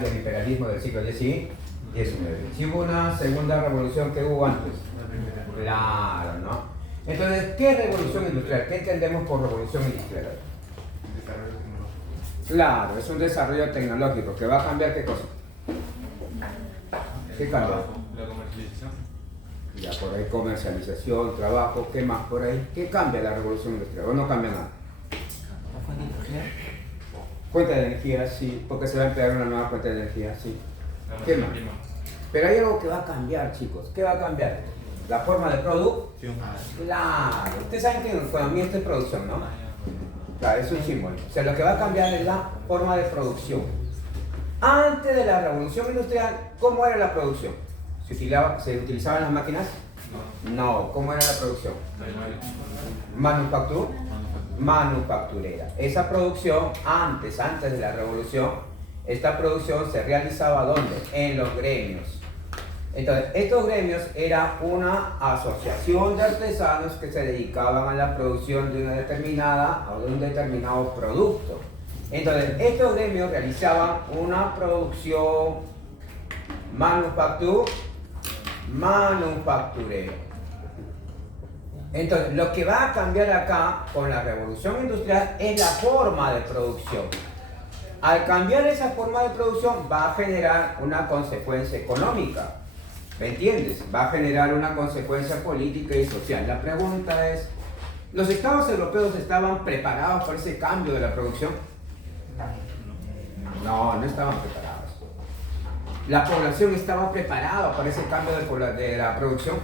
del imperialismo del siglo XIX. Si hubo una segunda revolución, que hubo antes. Claro, ¿no? Entonces, ¿qué es revolución industrial? ¿Qué entendemos por revolución industrial? Claro, es un desarrollo tecnológico que va a cambiar ¿qué cosa? ¿Qué cambia? La comercialización. Ya por ahí comercialización, trabajo, ¿qué más por ahí? ¿Qué cambia la revolución industrial? ¿O no cambia nada? ¿La fuente de energía? Fuente de energía, sí, porque se va a emplear una nueva fuente de energía, sí. La ¿Qué materia más? prima. Pero hay algo que va a cambiar, chicos. ¿Qué va a cambiar? La forma de producción. Sí. Claro, ustedes saben que en economía esto es producción, ¿no? Claro, es un símbolo. O sea, lo que va a cambiar es la forma de producción. Antes de la revolución industrial, ¿cómo era la producción? ¿Se utilizaban las máquinas? No. ¿Cómo era la producción? Manufacturera. Esa producción, antes de la revolución, esta producción se realizaba ¿dónde? En los gremios. Entonces, estos gremios era una asociación de artesanos que se dedicaban a la producción de una determinada o de un determinado producto. Entonces, estos gremios realizaban una producción manufacturera. Entonces, lo que va a cambiar acá con la revolución industrial es la forma de producción. Al cambiar esa forma de producción va a generar una consecuencia económica. ¿Me entiendes? Va a generar una consecuencia política y social. La pregunta es, ¿los estados europeos estaban preparados para ese cambio de la producción? No estaban preparados. ¿La población estaba preparada para ese cambio de la producción?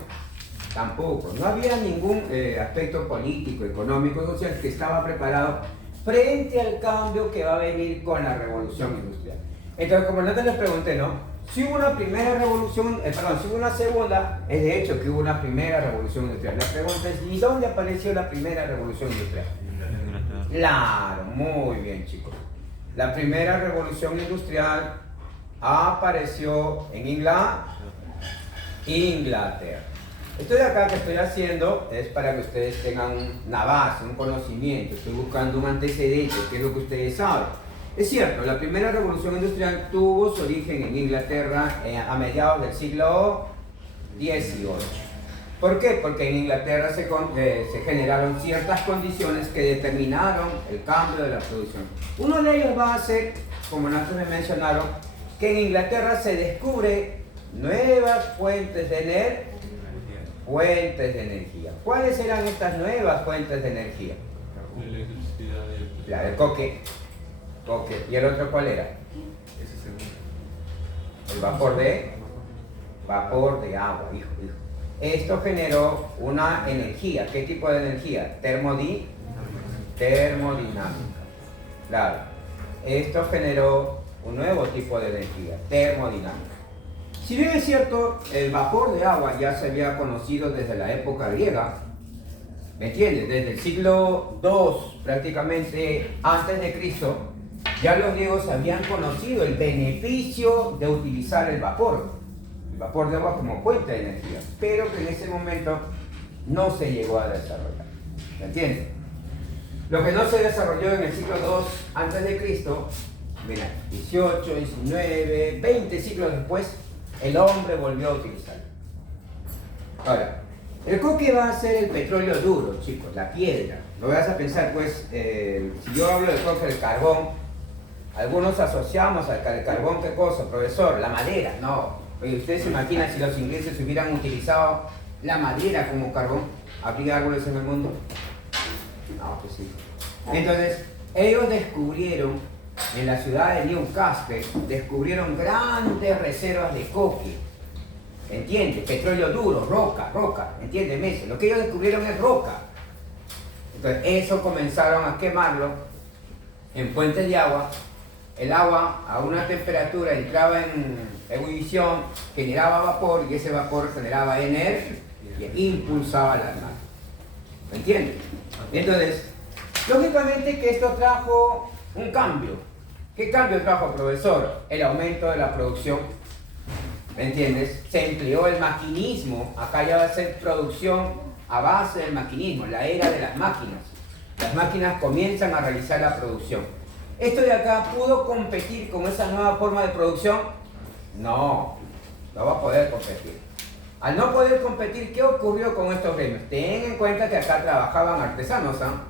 Tampoco. No había ningún aspecto político, económico, social que estaba preparado frente al cambio que va a venir con la revolución industrial. Entonces, como antes les pregunté, ¿no? Si hubo una primera revolución, si hubo una segunda, es de hecho que hubo una primera revolución industrial. La pregunta es, ¿y dónde apareció la primera revolución industrial? Claro, muy bien, chicos. La primera revolución industrial apareció en Inglaterra. Esto de acá que estoy haciendo es para que ustedes tengan una base, un conocimiento. Estoy buscando un antecedente, que es lo que ustedes saben. Es cierto, la primera revolución industrial tuvo su origen en Inglaterra a mediados del siglo XVIII. ¿Por qué? Porque en Inglaterra se generaron ciertas condiciones que determinaron el cambio de la producción. Uno de ellos va a ser, como antes me mencionaron, que en Inglaterra se descubre nuevas fuentes de energía. ¿Cuáles eran estas nuevas fuentes de energía? La electricidad La del coque. ¿Y el otro cuál era? Ese segundo. El vapor de agua, hijo. Esto generó una energía. ¿Qué tipo de energía? Termodinámica. Claro. Esto generó un nuevo tipo de energía, termodinámica. Si bien es cierto, el vapor de agua ya se había conocido desde la época griega, ¿me entiendes? Desde el siglo II, prácticamente antes de Cristo, ya los griegos habían conocido el beneficio de utilizar el vapor de agua como fuente de energía, pero que en ese momento no se llegó a desarrollar. ¿Me entiendes? Lo que no se desarrolló en el siglo II antes de Cristo, mira, 18, 19, 20 siglos después, el hombre volvió a utilizarlo. Ahora, el coque va a ser el petróleo duro, chicos, la piedra. No vas a pensar, pues, si yo hablo del coque, del carbón, algunos asociamos al carbón, ¿qué cosa, profesor? La madera. No. Oye, ¿ustedes se imaginan si los ingleses hubieran utilizado la madera como carbón? ¿Habría árboles en el mundo? No, pues sí. Entonces, ellos descubrieron, en la ciudad de Newcastle, descubrieron grandes reservas de coque. ¿Entiendes? Petróleo duro, roca. ¿Entiendes, Messi? Lo que ellos descubrieron es roca. Entonces, eso comenzaron a quemarlo en fuentes de agua. El agua a una temperatura entraba en ebullición, generaba vapor y ese vapor generaba energía y impulsaba las máquinas. ¿Me entiendes? Entonces, lógicamente que esto trajo un cambio. ¿Qué cambio trajo, profesor? El aumento de la producción. ¿Me entiendes? Se empleó el maquinismo. Acá ya va a ser producción a base del maquinismo, la era de las máquinas. Las máquinas comienzan a realizar la producción. ¿Esto de acá pudo competir con esa nueva forma de producción? No, no va a poder competir. Al no poder competir, ¿qué ocurrió con estos gremios? Ten en cuenta que acá trabajaban artesanos, ¿ah?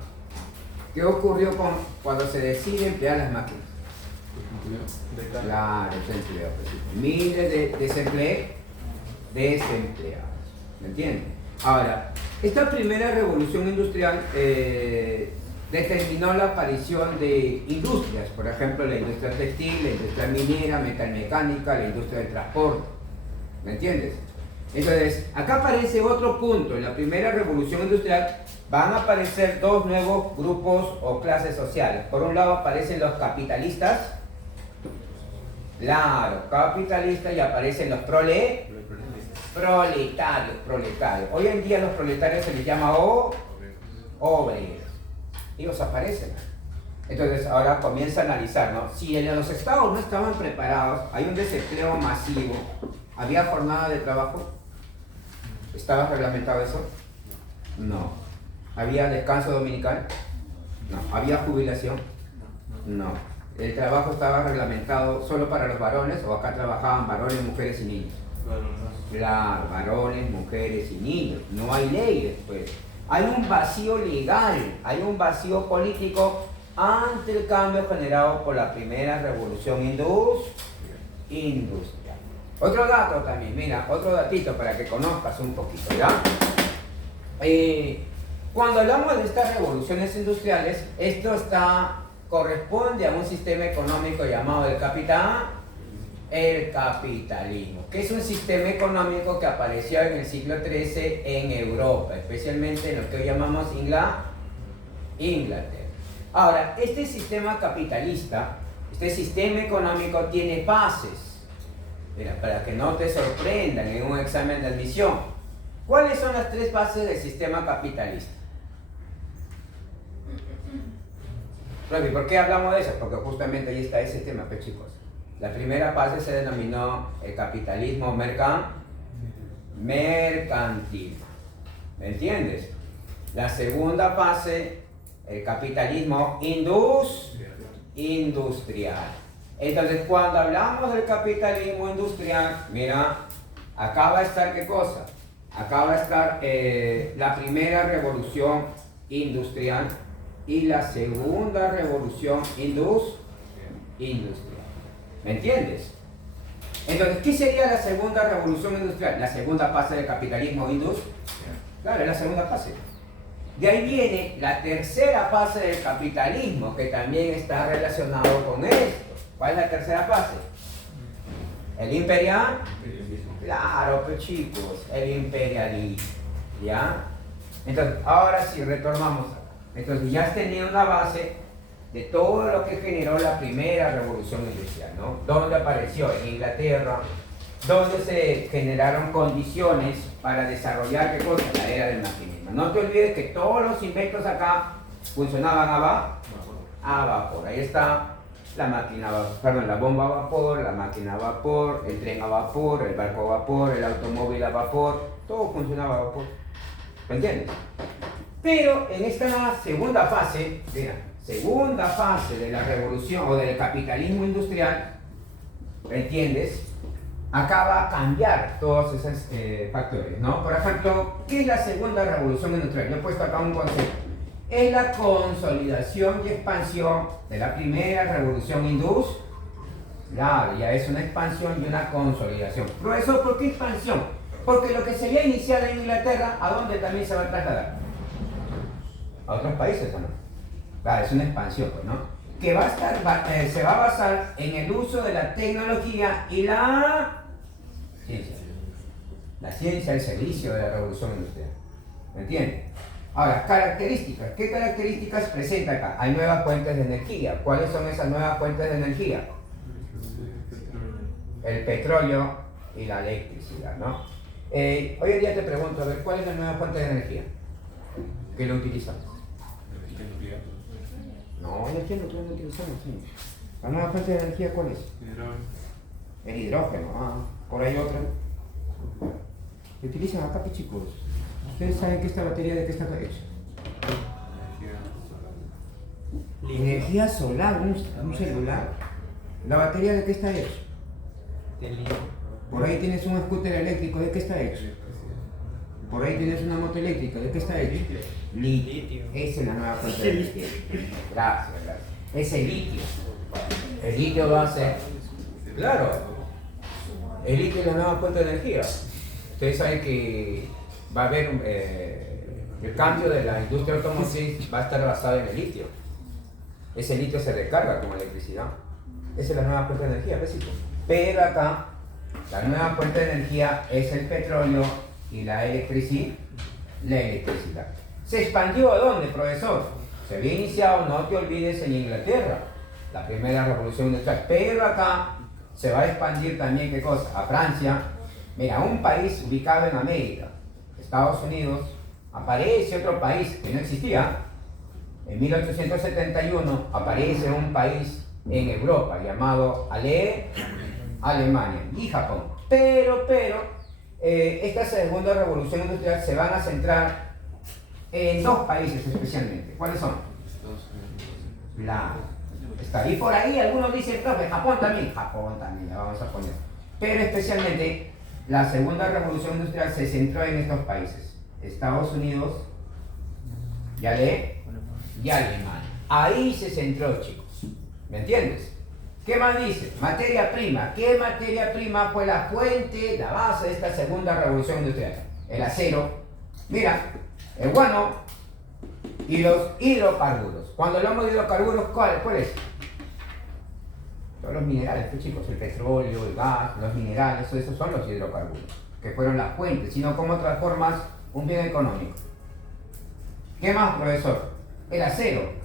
¿Qué ocurrió cuando se decide emplear las máquinas? Claro, desempleo. Miles de desempleados. ¿Me entiendes? Ahora, esta primera revolución industrial determinó la aparición de industrias, por ejemplo, la industria textil, la industria minera, metalmecánica, la industria del transporte. ¿Me entiendes? Entonces, acá aparece otro punto. En la primera revolución industrial van a aparecer dos nuevos grupos o clases sociales. Por un lado aparecen los capitalistas. Claro, capitalistas, y aparecen los proletarios. Hoy en día los proletarios se les llama obreros. Ellos aparecen. Entonces ahora comienza a analizar, ¿no? Si en los estados no estaban preparados, hay un desempleo masivo, ¿había jornada de trabajo? ¿Estaba reglamentado eso? No. ¿Había descanso dominical? No. ¿Había jubilación? No. ¿El trabajo estaba reglamentado solo para los varones o acá trabajaban varones, mujeres y niños? Claro, varones, mujeres y niños. No hay leyes, pues. Hay un vacío legal, hay un vacío político ante el cambio generado por la primera revolución industrial. Otro dato también, mira, otro datito para que conozcas un poquito, ¿ya? Cuando hablamos de estas revoluciones industriales, esto corresponde a un sistema económico llamado el capitalismo, que es un sistema económico que apareció en el siglo XIII en Europa, especialmente en lo que hoy llamamos Inglaterra. Ahora, este sistema capitalista, este sistema económico tiene fases. Mira, para que no te sorprendan en un examen de admisión. ¿Cuáles son las tres fases del sistema capitalista? ¿Por qué hablamos de eso? Porque justamente ahí está ese tema, pues, chicos. La primera fase se denominó el capitalismo mercantil. ¿Me entiendes? La segunda fase, el capitalismo industrial. Entonces, cuando hablamos del capitalismo industrial, mira, acá va a estar ¿qué cosa? Acá va a estar la primera revolución industrial y la segunda revolución industrial. ¿Me entiendes? Entonces, ¿qué sería la segunda revolución industrial? La segunda fase del capitalismo industrial. Claro, es la segunda fase. De ahí viene la tercera fase del capitalismo, que también está relacionado con esto. ¿Cuál es la tercera fase? ¿El imperial? Claro, pues chicos, el imperialismo. ¿Ya? Entonces, ahora sí, retornamos. Entonces, ya has tenido una base de todo lo que generó la primera revolución industrial, ¿no? Donde apareció en Inglaterra, donde se generaron condiciones para desarrollar, ¿qué cosa? La era del maquinismo. No te olvides que todos los inventos acá funcionaban a vapor. Ahí está la máquina, la bomba a vapor, la máquina a vapor, el tren a vapor, el barco a vapor, el automóvil a vapor, todo funcionaba a vapor. ¿Me entiendes? Pero en esta segunda fase, mira, segunda fase de la revolución o del capitalismo industrial, ¿me entiendes? Acá va a cambiar todos esos factores, ¿no? Por ejemplo, ¿qué es la segunda revolución industrial? Yo he puesto acá un concepto. Es la consolidación y expansión de la primera revolución industrial. Claro, ya es una expansión y una consolidación. Profesor, ¿por qué expansión? Porque lo que se había iniciado en Inglaterra, ¿a dónde también se va a trasladar? ¿A otros países o no? Claro, es una expansión, pues, ¿no? Que se va a basar en el uso de la tecnología y la ciencia. La ciencia al servicio de la revolución industrial. ¿Me entiendes? Ahora, características. ¿Qué características presenta acá? Hay nuevas fuentes de energía. ¿Cuáles son esas nuevas fuentes de energía? El petróleo y la electricidad, ¿no? Hoy en día te pregunto, a ver, ¿cuál es la nueva fuente de energía que lo utilizamos? No, energía nuclear no utilizamos, sí. ¿La nueva fuente de energía cuál es? El hidrógeno, por ahí otra. ¿Qué utilizan acá, pues, chicos? ¿Ustedes saben que esta batería de qué está hecha? Energía solar, un celular. ¿La batería de qué está hecho? De litio. Por ahí tienes un scooter eléctrico, ¿de qué está hecho? Por ahí tienes una moto eléctrica, ¿de qué está hecho? Litio. Esa es la nueva fuente de energía. Gracias. Es el litio. El litio va a ser. Claro. El litio es la nueva fuente de energía. Ustedes saben que va a haber el cambio de la industria automotriz, va a estar basado en el litio. Ese litio se recarga con electricidad. Esa es la nueva fuente de energía, besito. Pero acá, la nueva fuente de energía es el petróleo y la electricidad. ¿Se expandió a dónde, profesor? Se había iniciado, no te olvides, en Inglaterra, la primera revolución industrial. Pero acá se va a expandir también, ¿qué cosa? A Francia. Mira, un país ubicado en América, Estados Unidos, aparece otro país que no existía. En 1871 aparece un país en Europa llamado Alemania y Japón. Pero, esta segunda revolución industrial se van a centrar en dos países especialmente. ¿Cuáles son? Estados Unidos. Claro. Está. Y por ahí algunos dicen, profe, Japón también, la vamos a poner. Pero especialmente la segunda revolución industrial se centró en estos países. Estados Unidos y Alemania. Ahí se centró, chicos. ¿Me entiendes? ¿Qué más dice? Materia prima. ¿Qué materia prima fue la fuente, la base de esta segunda revolución industrial? El acero. Mira, el guano y los hidrocarburos. Cuando hablamos de hidrocarburos, ¿cuál es? Son los minerales, pues, chicos, el petróleo, el gas, los minerales, esos son los hidrocarburos, que fueron las fuentes, sino cómo transformas un bien económico. ¿Qué más, profesor? El acero.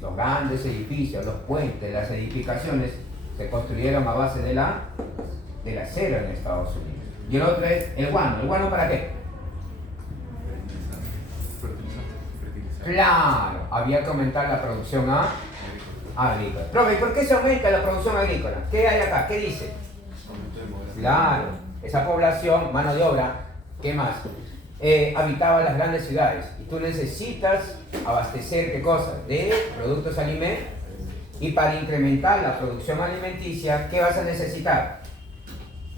Los grandes edificios, los puentes, las edificaciones se construyeron a base del acero en Estados Unidos. Y el otro es el guano. ¿El guano para qué? Fertilizante. Claro, había que aumentar la producción agrícola. Profe, ¿por qué se aumenta la producción agrícola? ¿Qué hay acá? ¿Qué dice? Aumento demográfico. Claro, esa población, mano de obra, ¿qué más? Habitaba las grandes ciudades y tú necesitas abastecer, ¿qué cosa? De productos alimenticios. Y para incrementar la producción alimenticia, ¿qué vas a necesitar?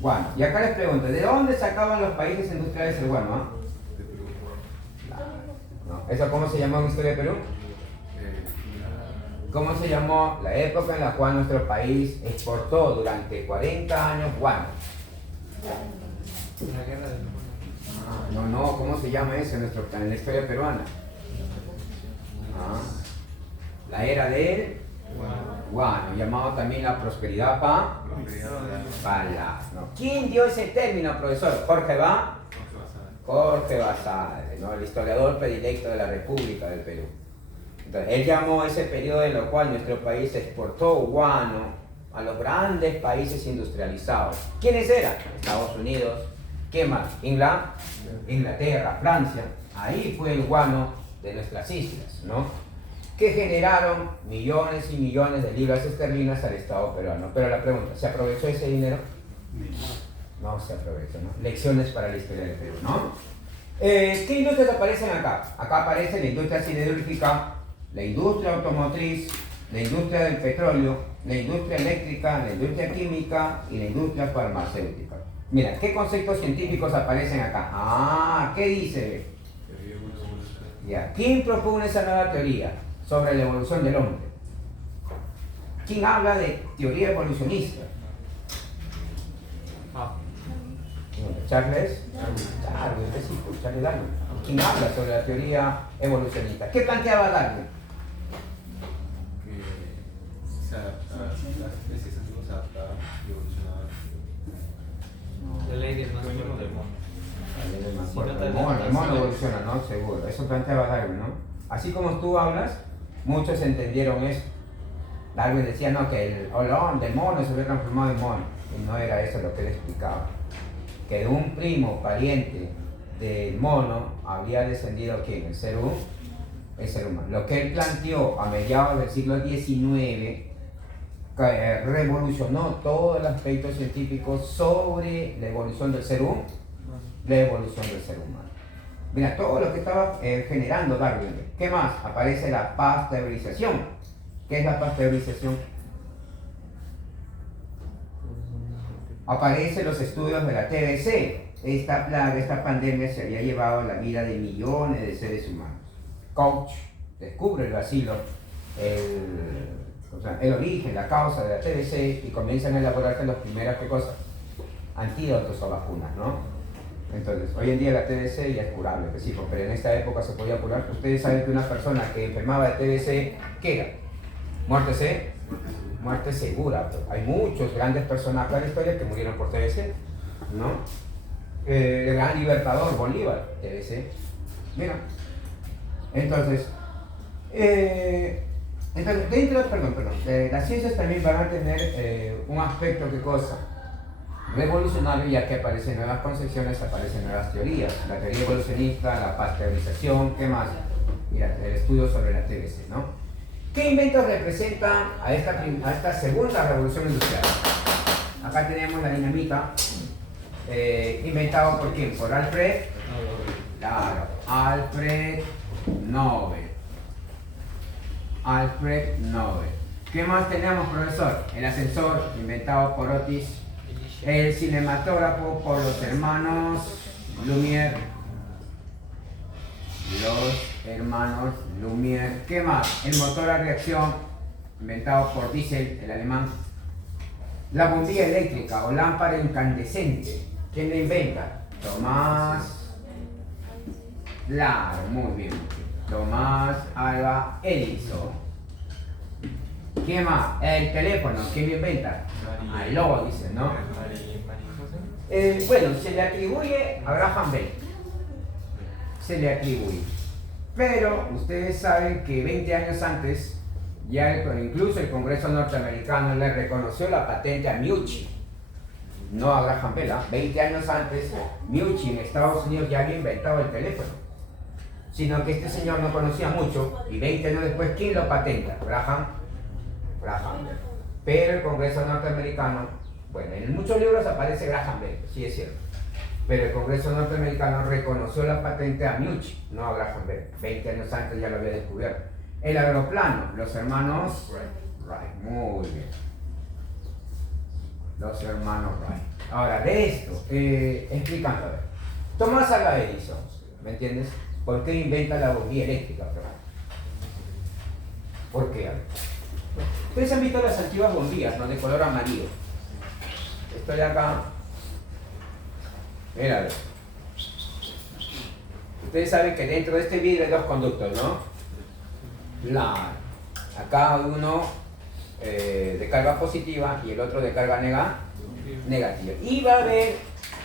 Guano. Y acá les pregunto, ¿de dónde sacaban los países industriales el guano? De Perú. No. ¿Eso cómo se llamó en la historia de Perú? ¿Cómo se llamó la época en la cual nuestro país exportó durante 40 años guano? La guerra del No, ¿cómo se llama eso en la historia peruana? La era del guano, llamado también la prosperidad Palacio. ¿No? ¿Quién dio ese término, profesor? Jorge Basadre, ¿no? El historiador predilecto de la República del Perú. Entonces, él llamó ese periodo en el cual nuestro país exportó guano a los grandes países industrializados. ¿Quiénes eran? Estados Unidos. ¿Qué más? Inglaterra, Francia. Ahí fue el guano de nuestras islas, ¿no? Que generaron millones y millones de libras esterlinas al Estado peruano. Pero la pregunta, ¿se aprovechó ese dinero? No se aprovechó, ¿no? Lecciones para la historia del Perú, ¿no? ¿Qué industrias aparecen acá? Acá aparece la industria siderúrgica, la industria automotriz, la industria del petróleo, la industria eléctrica, la industria química y la industria farmacéutica. Mira, ¿qué conceptos científicos aparecen acá? ¿Qué dice? Ya. ¿Quién propone esa nueva teoría sobre la evolución del hombre? ¿Quién habla de teoría evolucionista? Charles Darwin. ¿Quién habla sobre la teoría evolucionista? ¿Qué planteaba Darwin? Que se adaptaba, las especies antiguas se adaptaban y evolucionaban. La ley del más fuerte del mono. El mono evoluciona, ¿no? Seguro. Eso planteaba Darwin, ¿no? Así como tú hablas, muchos entendieron eso. Darwin decía, no, que el olón del mono se había transformado en mono. Y no era eso lo que él explicaba. Que de un primo pariente del mono había descendido ¿quién? El ser humano. Lo que él planteó a mediados del siglo XIX revolucionó todo el aspecto científico sobre la evolución del ser humano. Mira, todo lo que estaba generando Darwin. ¿Qué más? Aparece la pasteurización. ¿Qué es la pasteurización? Aparecen los estudios de la TBC. Esta plaga, esta pandemia se había llevado la vida de millones de seres humanos. Koch descubre el bacilo, el origen, la causa de la TBC y comienzan a elaborarse las primeras antídotos o vacunas, ¿no? Entonces, hoy en día la TBC ya es curable, que sí, pero en esta época se podía curar. Ustedes saben que una persona que enfermaba de TBC, ¿qué era? Muerte segura. Hay muchos grandes personajes de la historia que murieron por TBC, ¿no? El gran libertador Bolívar, TBC. Mira. Entonces, las ciencias también van a tener un aspecto revolucionario, ya que aparecen nuevas concepciones, aparecen nuevas teorías. La teoría evolucionista, la pasteurización, ¿qué más? Mira, el estudio sobre la TBC, ¿no? ¿Qué inventos representan a esta segunda revolución industrial? Acá tenemos la dinamita, inventado por ¿quién? Por Alfred Nobel. Alfred Nobel. ¿Qué más tenemos, profesor? El ascensor, inventado por Otis. El cinematógrafo por los hermanos Lumière. ¿Qué más? El motor a reacción, inventado por Diesel, el alemán. La bombilla eléctrica o lámpara incandescente, ¿quién la inventa? Tomás. Claro, muy bien. Tomás Alva Edison. ¿Qué más? El teléfono, ¿quién lo inventa? Aló, dicen, ¿no? Bueno, se le atribuye a Graham Bell. Se le atribuye. Pero ustedes saben que 20 años antes, incluso el Congreso norteamericano le reconoció la patente a Meucci, no a Graham Bell. 20 años antes, Meucci en Estados Unidos ya había inventado el teléfono. Sino que este señor no conocía mucho y 20 años después, ¿quién lo patenta? Graham Bell. Pero el Congreso norteamericano, bueno, en muchos libros aparece Graham Bell, sí es cierto. Pero el Congreso norteamericano reconoció la patente a Meucci, no a Graham Bell. 20 años antes ya lo había descubierto. El aeroplano, los hermanos Wright, muy bien. Los hermanos Wright. Ahora, de esto, explicando, a ver. Tomás Alva Edison, ¿me entiendes? ¿Por qué inventa la bombilla eléctrica? ¿Por qué? Ustedes han visto las antiguas bombillas, ¿no? De color amarillo. Estoy acá. Míralo. Ustedes saben que dentro de este vidrio hay dos conductos, ¿no? Acá uno de carga positiva y el otro de carga negativa. Y va a haber,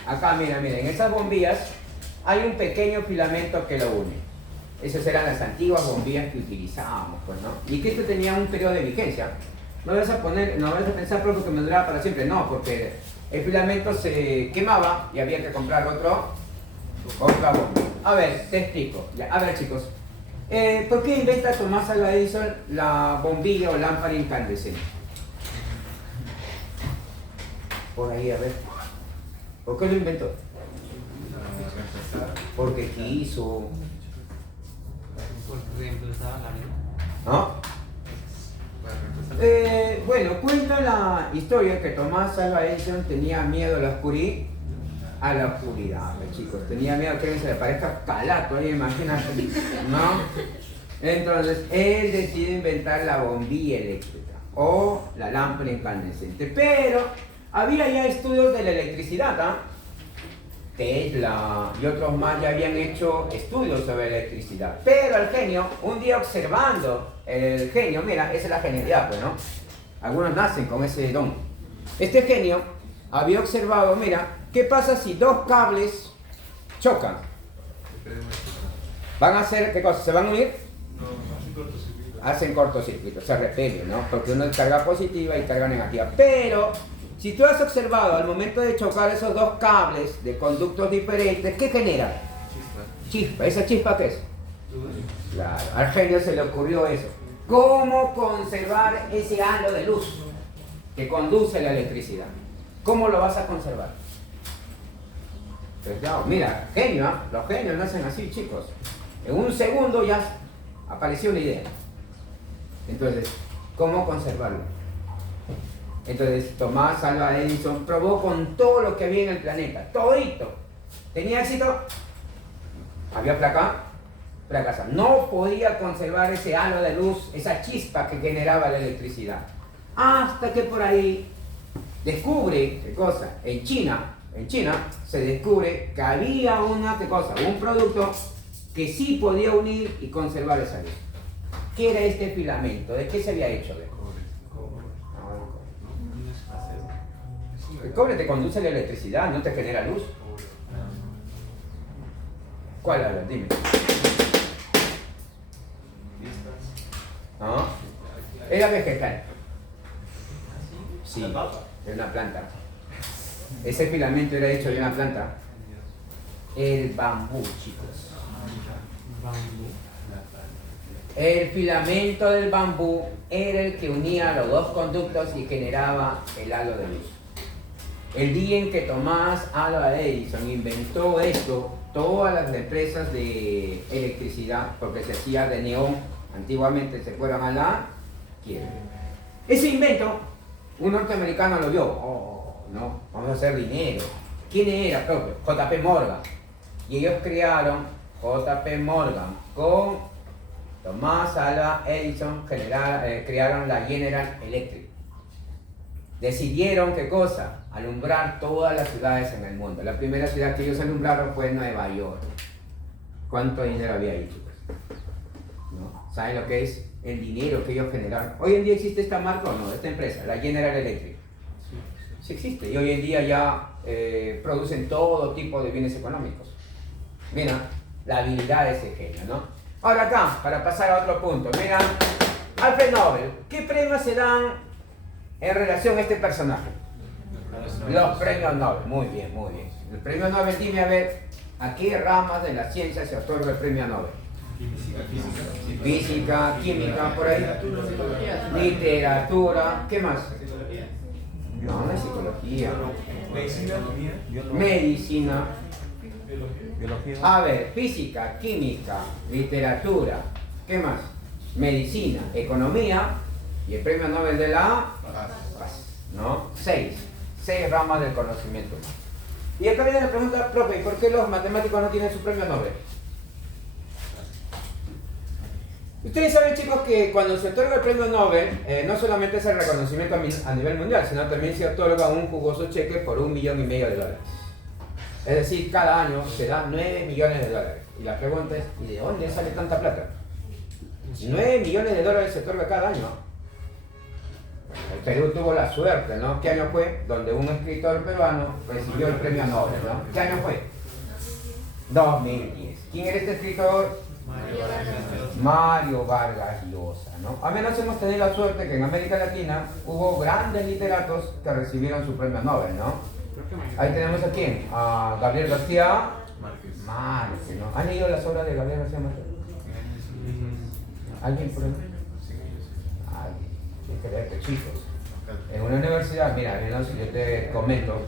acá, miren, en esas bombillas hay un pequeño filamento que lo une. Esas eran las antiguas bombillas que utilizábamos, pues, ¿no? Y que esto tenía un periodo de vigencia. No vas a pensar porque me duraba para siempre, no, porque el filamento se quemaba y había que comprar otra bombilla. A ver, te explico. Ya, a ver, chicos, ¿por qué inventa Tomás Alva Edison la bombilla o lámpara incandescente? Por ahí, a ver. ¿Por qué lo inventó? Porque quiso. Porque reemplazaba la vida. ¿No? Bueno, cuenta la historia que Tomás Alva Edison tenía miedo a la oscuridad, chicos. Tenía miedo a que se le parezca calato, ahí imagínate, ¿no? Entonces, él decide inventar la bombilla eléctrica o la lámpara incandescente. Pero había ya estudios de la electricidad, ¿ah? Tesla y otros más ya habían hecho estudios sobre la electricidad. Pero el genio, un día observando el genio, mira, esa es la genialidad, pues, ¿no? Algunos nacen con ese don. Este genio había observado, mira, ¿qué pasa si dos cables chocan? ¿Van a hacer qué cosa? ¿Se van a unir? No, hacen cortocircuito, se repelen, ¿no? Porque uno es carga positiva y carga negativa. Pero si tú has observado al momento de chocar esos dos cables de conductos diferentes, ¿qué genera? Chispa. ¿Esa chispa qué es? Claro, al genio se le ocurrió eso. ¿Cómo conservar ese halo de luz que conduce la electricidad? ¿Cómo lo vas a conservar? Pues ya, mira, genio, ¿eh? Los genios nacen así, chicos. En un segundo ya apareció una idea. Entonces, cómo conservarlo. Entonces Tomás Alva Edison probó con todo lo que había en el planeta, todito. ¿Tenía éxito? Había fracasado. No podía conservar ese halo de luz, esa chispa que generaba la electricidad. Hasta que por ahí descubre, ¿qué cosa? En China se descubre que había un producto que sí podía unir y conservar esa luz. ¿Qué era este filamento? ¿De qué se había hecho? El cobre te conduce la electricidad, no te genera luz. ¿Cuál era? Dime. ¿Ah? Era vegetal. Sí, de una planta. Ese filamento era hecho de una planta. El bambú, chicos. El filamento del bambú era el que unía los dos conductos y generaba el halo de luz. El día en que Tomás Alva Edison inventó esto, todas las empresas de electricidad, porque se hacía de neón, antiguamente se fueron a la quiebra. Ese invento, un norteamericano lo vio. Oh, no, vamos a hacer dinero. ¿Quién era propio? J.P. Morgan. Y ellos crearon J.P. Morgan con Tomás Alva Edison, crearon la General Electric. Decidieron, ¿qué cosa? Alumbrar todas las ciudades en el mundo. La primera ciudad que ellos alumbraron fue Nueva York. ¿Cuánto dinero había ahí, chicos? ¿No? ¿Saben lo que es el dinero que ellos generaron? ¿Hoy en día existe esta marca o no? Esta empresa, la General Electric. Sí existe. Y hoy en día ya producen todo tipo de bienes económicos. Mira, la habilidad de ese genio, ¿no? Ahora acá, para pasar a otro punto. Mira, Alfred Nobel. ¿Qué premios se dan en relación a este personaje? Los premios Nobel. Muy bien, muy bien. El premio Nobel, dime a ver, ¿a qué ramas de la ciencia se otorga el premio Nobel? Física, química, por ahí. Literatura, ¿qué más? No, no es psicología. Medicina. A ver, física, química, literatura, ¿qué más? Medicina, economía y el premio Nobel de la paz, ¿no? Seis ramas del conocimiento. Y acá viene la pregunta, profe, ¿por qué los matemáticos no tienen su premio Nobel? Ustedes saben, chicos, que cuando se otorga el premio Nobel, no solamente es el reconocimiento a nivel mundial, sino también se otorga un jugoso cheque por $1,5 millones. Es decir, cada año se dan $9 millones. Y la pregunta es, ¿y de dónde sale tanta plata? $9 millones se otorga cada año. El Perú tuvo la suerte, ¿no? ¿Qué año fue? Donde un escritor peruano recibió el premio Nobel, ¿no? ¿Qué año fue? 2010. ¿Quién era este escritor? Mario Vargas Llosa, ¿no? A menos hemos tenido la suerte que en América Latina hubo grandes literatos que recibieron su premio Nobel, ¿no? Ahí tenemos a quién, a Gabriel García Márquez, ¿no? ¿Han leído las obras de Gabriel García Márquez? ¿Alguien por ahí? Hay que leerte, chicos. En una universidad, mira, yo te comento,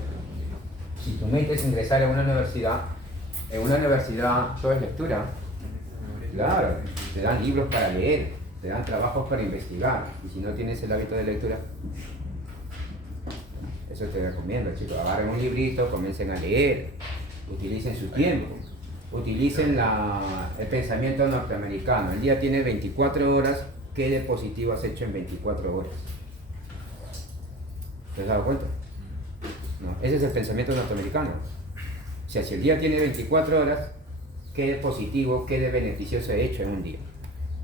si tú metes ingresar en una universidad todo es lectura. Claro, te dan libros para leer, te dan trabajos para investigar, y si no tienes el hábito de lectura, eso te recomiendo, chicos. Agarren un librito, comiencen a leer, utilicen su tiempo, utilicen el pensamiento norteamericano. El día tiene 24 horas, ¿qué de positivo has hecho en 24 horas? ¿Te has dado cuenta? No, ese es el pensamiento norteamericano. O sea, si el día tiene 24 horas, ¿qué de positivo, qué de beneficioso he hecho en un día?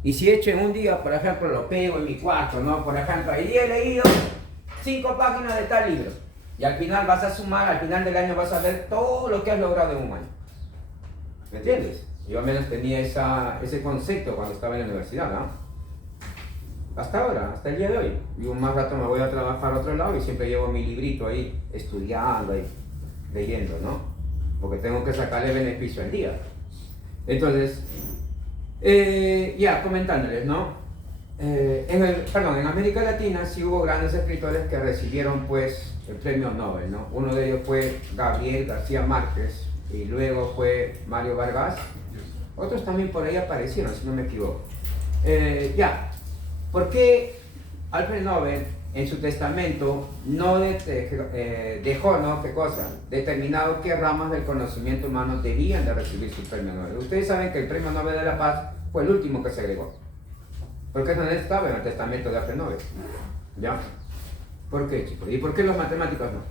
Y si he hecho en un día, por ejemplo, lo pego en mi cuarto, ¿no? Por ejemplo, hoy día he leído 5 páginas de tal libro. Y al final vas a sumar, al final del año vas a ver todo lo que has logrado en un año. ¿Me entiendes? Yo al menos tenía ese concepto cuando estaba en la universidad, ¿no? Hasta ahora, hasta el día de hoy. Y un más rato me voy a trabajar a otro lado y siempre llevo mi librito ahí, estudiando ahí, leyendo, ¿no? Porque tengo que sacarle beneficio al día. Entonces, ya comentándoles, ¿no? En América Latina sí hubo grandes escritores que recibieron pues el premio Nobel, ¿no? Uno de ellos fue Gabriel García Márquez y luego fue Mario Vargas. Otros también por ahí aparecieron, si no me equivoco. Ya, ¿por qué Alfred Nobel en su testamento no dejó, ¿no? ¿Qué cosa? Determinado qué ramas del conocimiento humano debían de recibir su premio Nobel. Ustedes saben que el premio Nobel de la Paz fue el último que se agregó. Porque eso no estaba en el testamento de Alfred Nobel. ¿Ya? ¿Por qué, chicos? ¿Y por qué los matemáticos no?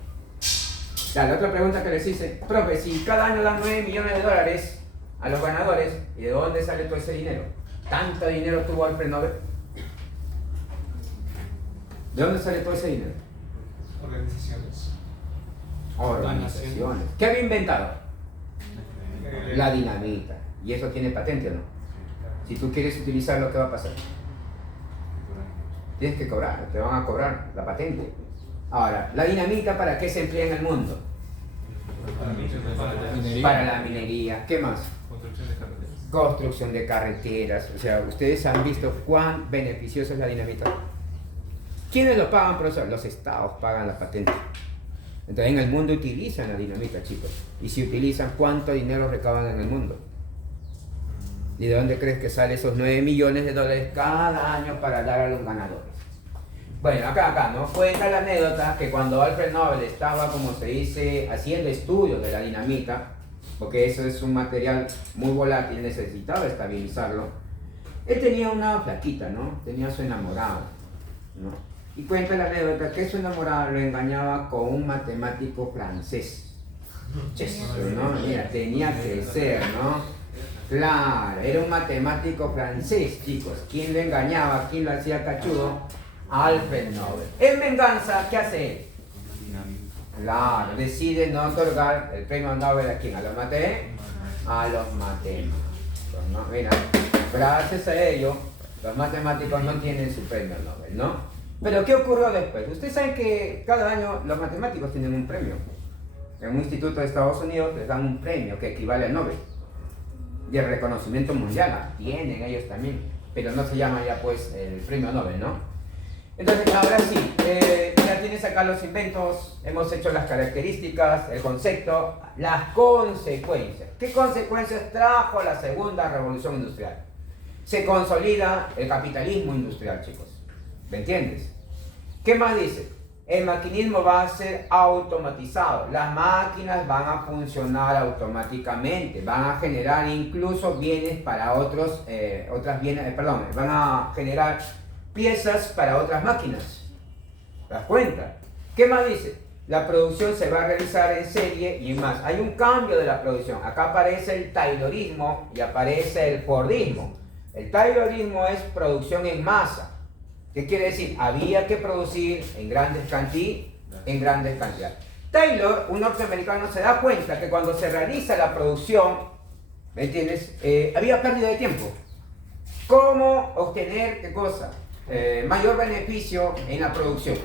Ya, la otra pregunta que les hice, profe, si cada año dan 9 millones de dólares a los ganadores, ¿y de dónde sale todo ese dinero? ¿Tanto dinero tuvo Alfred Nobel? ¿De dónde sale todo ese dinero? Organizaciones. Organizaciones. ¿Qué había inventado? La dinamita. ¿Y eso tiene patente o no? Si tú quieres utilizarlo, ¿qué va a pasar? Tienes que cobrar, te van a cobrar la patente. Ahora, ¿la dinamita para qué se emplea en el mundo? Para la minería. ¿Qué más? Construcción de carreteras. Construcción de carreteras. O sea, ustedes han visto cuán beneficiosa es la dinamita. ¿Quiénes lo pagan, profesor? Los estados pagan la patente. Entonces en el mundo utilizan la dinamita, chicos. Y si utilizan, ¿cuánto dinero recaudan en el mundo? ¿Y de dónde crees que salen esos 9 millones de dólares cada año para dar a los ganadores? Bueno, acá, ¿no? Cuenta la anécdota que cuando Alfred Nobel estaba, como se dice, haciendo estudios de la dinamita, porque eso es un material muy volátil, necesitaba estabilizarlo, él tenía una flaquita, ¿no? Tenía a su enamorado, ¿no? Y cuenta la anécdota que su enamorado lo engañaba con un matemático francés. Eso, ¿no? Mira, tenía que ser, ¿no? Claro, era un matemático francés, chicos. ¿Quién lo engañaba? ¿Quién lo hacía cachudo? Alfred Nobel. En venganza, ¿qué hace él? Claro, decide no otorgar el premio Nobel a quién, a los matemáticos, ¿no? Mira, gracias a ello, los matemáticos no tienen su premio Nobel, ¿no? Pero ¿qué ocurrió después? Ustedes saben que cada año los matemáticos tienen un premio. En un instituto de Estados Unidos les dan un premio que equivale al Nobel. Y el reconocimiento mundial tienen ellos también, pero no se llama ya pues el premio Nobel, ¿no? Entonces ahora sí, ya tienes acá los inventos, hemos hecho las características, el concepto, las consecuencias. ¿Qué consecuencias trajo la segunda revolución industrial? Se consolida el capitalismo industrial, chicos. ¿Me entiendes? ¿Qué más dice? El maquinismo va a ser automatizado. Las máquinas van a funcionar automáticamente, van a generar incluso bienes para van a generar piezas para otras máquinas. ¿Te das cuenta? ¿Qué más dice? La producción se va a realizar en serie y más. Hay un cambio de la producción. Acá aparece el taylorismo y aparece el fordismo. El taylorismo es producción en masa. ¿Qué quiere decir? Había que producir en grandes cantidades. Taylor, un norteamericano, se da cuenta que cuando se realiza la producción, ¿me entiendes? Había pérdida de tiempo. ¿Cómo obtener qué cosa? Mayor beneficio en la producción.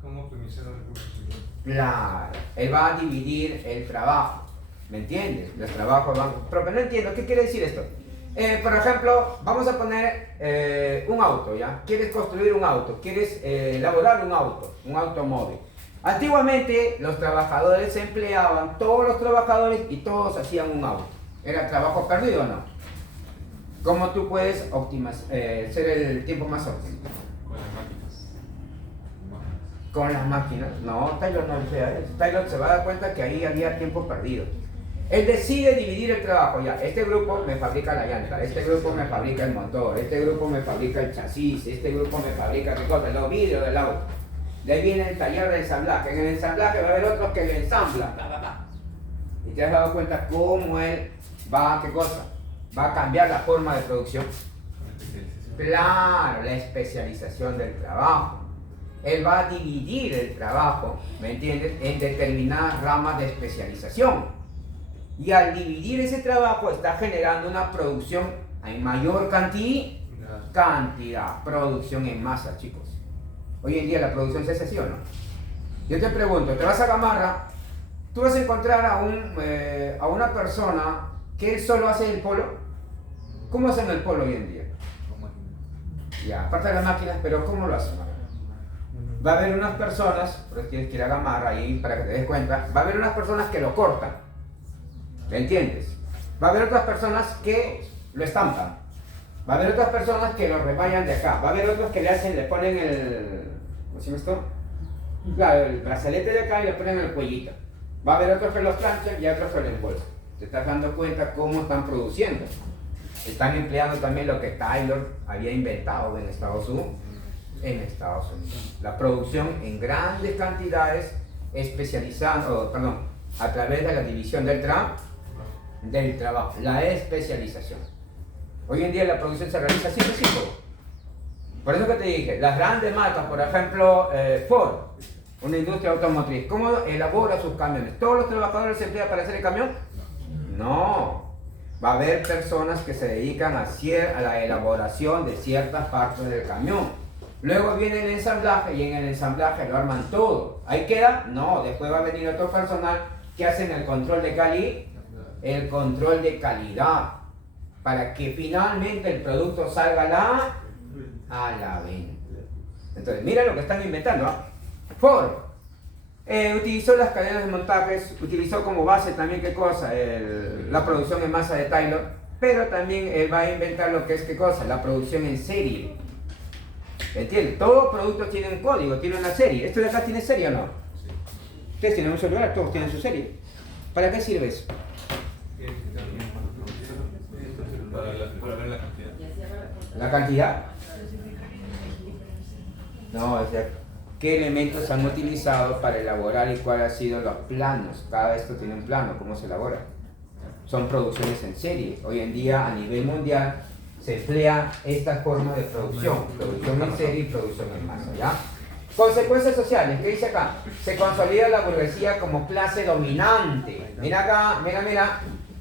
¿Cómo optimizar los recursos humanos? Claro, él va a dividir el trabajo. ¿Me entiendes? Los trabajos van... Pero no entiendo, ¿qué quiere decir esto? Por ejemplo, vamos a poner un auto, ¿ya? Quieres construir un auto, quieres elaborar un automóvil. Antiguamente los trabajadores se empleaban, todos los trabajadores, y todos hacían un auto. ¿Era trabajo perdido o no? ¿Cómo tú puedes hacer el tiempo más óptimo? Con las máquinas. Con las máquinas. No, Taylor no decía eso. Taylor se va a dar cuenta que ahí había tiempo perdido. Él decide dividir el trabajo, ya, este grupo me fabrica la llanta, este grupo me fabrica el motor, este grupo me fabrica el chasis, este grupo me fabrica los vidrios del auto. De ahí viene el taller de ensamblaje, en el ensamblaje va a haber otros que lo ensamblan, y te has dado cuenta cómo él va, ¿qué cosa? Va a cambiar la forma de producción. Claro, la especialización del trabajo. Él va a dividir el trabajo, ¿me entiendes?, en determinadas ramas de especialización. Y al dividir ese trabajo está generando una producción en mayor cantidad, producción en masa, chicos. Hoy en día la producción se hace así o no. Yo te pregunto, te vas a Gamarra, tú vas a encontrar a una persona que él solo hace el polo. ¿Cómo hacen el polo hoy en día? Ya, aparte de las máquinas, pero ¿cómo lo hacen? Va a haber unas personas, pero tienes que ir a Gamarra ahí para que te des cuenta, va a haber unas personas que lo cortan. ¿Me entiendes? Va a haber otras personas que lo estampan. Va a haber otras personas que lo rebayan de acá. Va a haber otros que le ponen ¿cómo se llama esto? Claro, el brazalete de acá y le ponen el cuellito. Va a haber otros que los planchan y otros que lo embolsan. Te estás dando cuenta cómo están produciendo. Están empleando también lo que Taylor había inventado en Estados Unidos. La producción en grandes cantidades, a través de la división del trabajo, la especialización. Hoy en día la producción se realiza así de simple. Por eso que te dije, las grandes marcas, por ejemplo, Ford, una industria automotriz, ¿cómo elabora sus camiones? ¿Todos los trabajadores se emplean para hacer el camión? No. Va a haber personas que se dedican a la elaboración de ciertas partes del camión. Luego viene el ensamblaje y en el ensamblaje lo arman todo. ¿Ahí queda? No. Después va a venir otro personal que hacen el control de calidad para que finalmente el producto salga a la venta. Entonces, mira lo que están inventando, ¿eh? Ford utilizó las cadenas de montajes, utilizó como base también, ¿qué cosa? La producción en masa de Taylor, pero también él va a inventar lo que es, ¿qué cosa? La producción en serie. ¿Entiendes? Todo producto tiene un código, tiene una serie. ¿Esto de acá tiene serie o no? Ustedes tienen un celular, todos tienen su serie. ¿Para qué sirve eso? Para ver la cantidad. ¿La cantidad? No, o sea, ¿qué elementos han utilizado para elaborar y cuáles han sido los planos? Cada esto tiene un plano, ¿cómo se elabora? Son producciones en serie. Hoy en día, a nivel mundial, se emplea esta forma de producción en serie y producción en masa, ¿ya? Consecuencias sociales, ¿qué dice acá? Se consolida la burguesía como clase dominante. Mira acá, mira.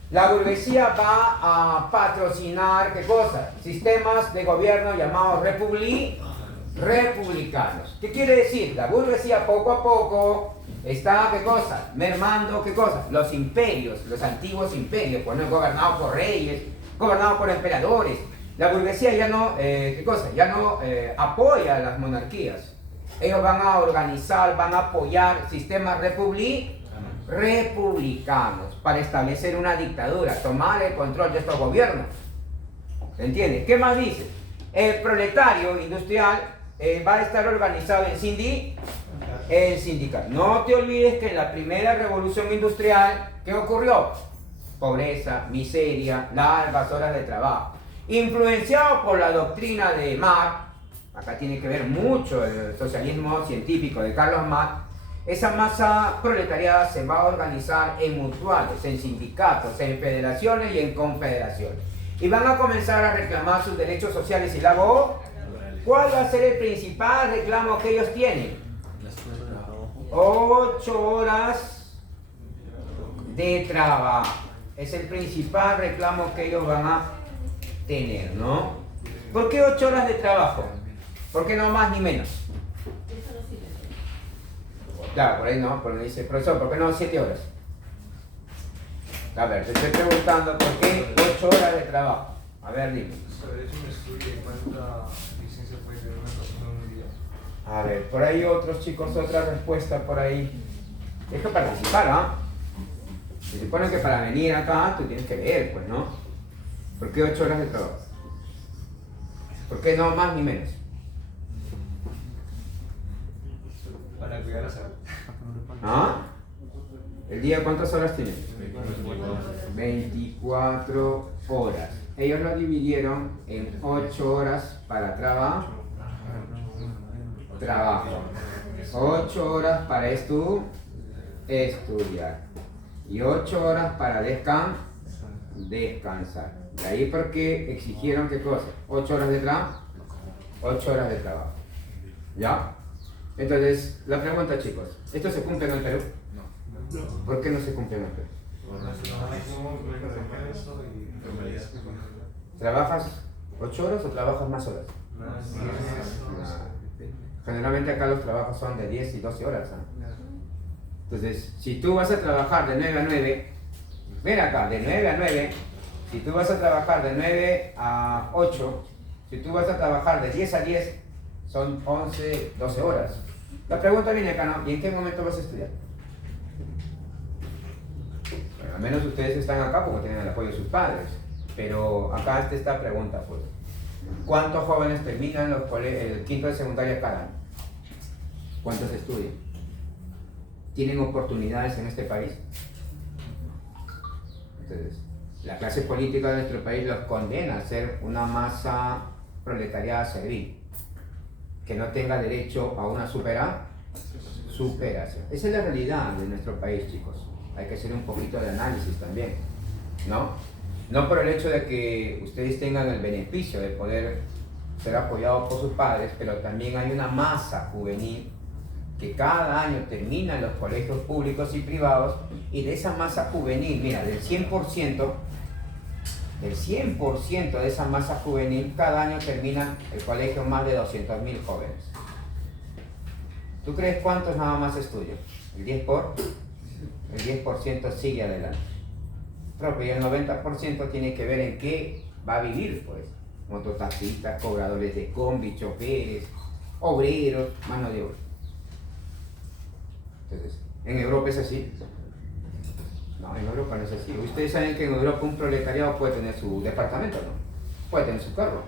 La burguesía va a patrocinar, ¿qué cosa? Sistemas de gobierno llamados republicanos. ¿Qué quiere decir? La burguesía poco a poco está, ¿qué cosa? Mermando, ¿qué cosa? Los imperios, los antiguos imperios, pues no gobernados por reyes, gobernados por emperadores. La burguesía ya no, ¿qué cosa? Ya no apoya a las monarquías. Ellos van a organizar, van a apoyar sistemas republicanos para establecer una dictadura, tomar el control de estos gobiernos. ¿Entiendes? ¿Qué más dice? El proletario industrial va a estar organizado en sindicatos. No te olvides que en la primera revolución industrial, ¿qué ocurrió? Pobreza, miseria, largas horas de trabajo. Influenciado por la doctrina de Marx, acá tiene que ver mucho el socialismo científico de Carlos Marx, esa masa proletariada se va a organizar en mutuales, en sindicatos, en federaciones y en confederaciones. Y van a comenzar a reclamar sus derechos sociales y laborales. ¿Cuál va a ser el principal reclamo que ellos tienen? 8 horas de trabajo. Es el principal reclamo que ellos van a tener, ¿no? ¿Por qué 8 horas de trabajo? ¿Por qué no más ni menos? Claro, por ahí no, porque dice, profesor, ¿por qué no 7 horas? A ver, te estoy preguntando, ¿por qué 8 horas de trabajo? A ver, dime. Sobre hecho un estudio de cuánta licencia puede tener una persona en un día. A ver, por ahí otros chicos, otra respuesta por ahí. Tienes que participar, ¿ah? Se supone que para venir acá tú tienes que leer, pues, ¿no? ¿Por qué 8 horas de trabajo? ¿Por qué no más ni menos? Para cuidar la salud. ¿Ah? ¿El día cuántas horas tiene? 24 horas. Ellos lo dividieron en 8 horas para trabajo. 8 horas para estudiar. Y 8 horas para descansar. De ahí porque exigieron qué cosa? 8 horas de trabajo. 8 horas de trabajo. ¿Ya? Entonces, la pregunta, chicos, ¿esto se cumple en el Perú? No. ¿Por qué no se cumple en el Perú? ¿Trabajas 8 horas o trabajas más horas? Generalmente acá los trabajos son de 10 y 12 horas, ¿eh? Entonces, si tú vas a trabajar de 9 a 9, ven acá, de 9 a 9, si tú vas a trabajar de 9 a 8, si tú vas a trabajar de 10 a 10, son 11, 12 horas. La pregunta viene acá, ¿no? ¿Y en qué momento vas a estudiar? Bueno, al menos ustedes están acá porque tienen el apoyo de sus padres, pero acá está esta pregunta, pues. ¿Cuántos jóvenes terminan el quinto de secundaria cada año? ¿Cuántos estudian? ¿Tienen oportunidades en este país? Entonces, la clase política de nuestro país los condena a ser una masa proletariada servil, que no tenga derecho a una superación. Esa es la realidad de nuestro país, chicos. Hay que hacer un poquito de análisis también, ¿no? No por el hecho de que ustedes tengan el beneficio de poder ser apoyados por sus padres, pero también hay una masa juvenil que cada año termina en los colegios públicos y privados, y de esa masa juvenil, mira, del 100% de esa masa juvenil, cada año termina el colegio más de 200.000 jóvenes. ¿Tú crees cuántos nada más estudian? ¿El 10% sigue adelante. Pero y el 90% tiene que ver en qué va a vivir, pues. Mototaxistas, cobradores de combi, choferes, obreros, mano de obra. Entonces, ¿en Europa es así? No, en Europa no es así. Ustedes saben que en Europa un proletariado puede tener su departamento, ¿no? Puede tener su carro,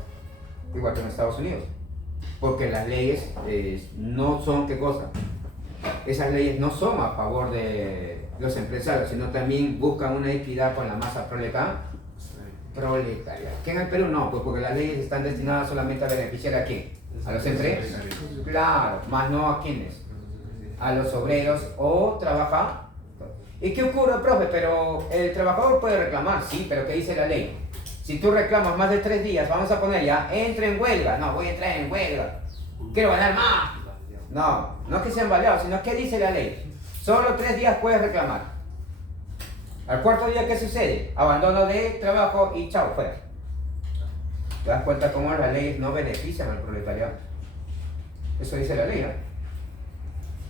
igual que en Estados Unidos. Porque las leyes no son, ¿qué cosa? Esas leyes no son a favor de los empresarios, sino también buscan una equidad con la masa proletaria. Que en el Perú no, pues porque las leyes están destinadas solamente a beneficiar a quién, a los empresarios. Claro, más no a quiénes, a los obreros o trabajadores. ¿Y qué ocurre, profe? Pero el trabajador puede reclamar, sí, pero ¿qué dice la ley? Si tú reclamas más de 3 días, vamos a poner ya, entra en huelga. No, voy a entrar en huelga. Quiero ganar más. No es que sean baleados, sino que dice la ley. Solo 3 días puedes reclamar. Al cuarto día, ¿qué sucede? Abandono de trabajo y chao, fuera. ¿Te das cuenta cómo las leyes no benefician al proletariado? Eso dice la ley, ¿no?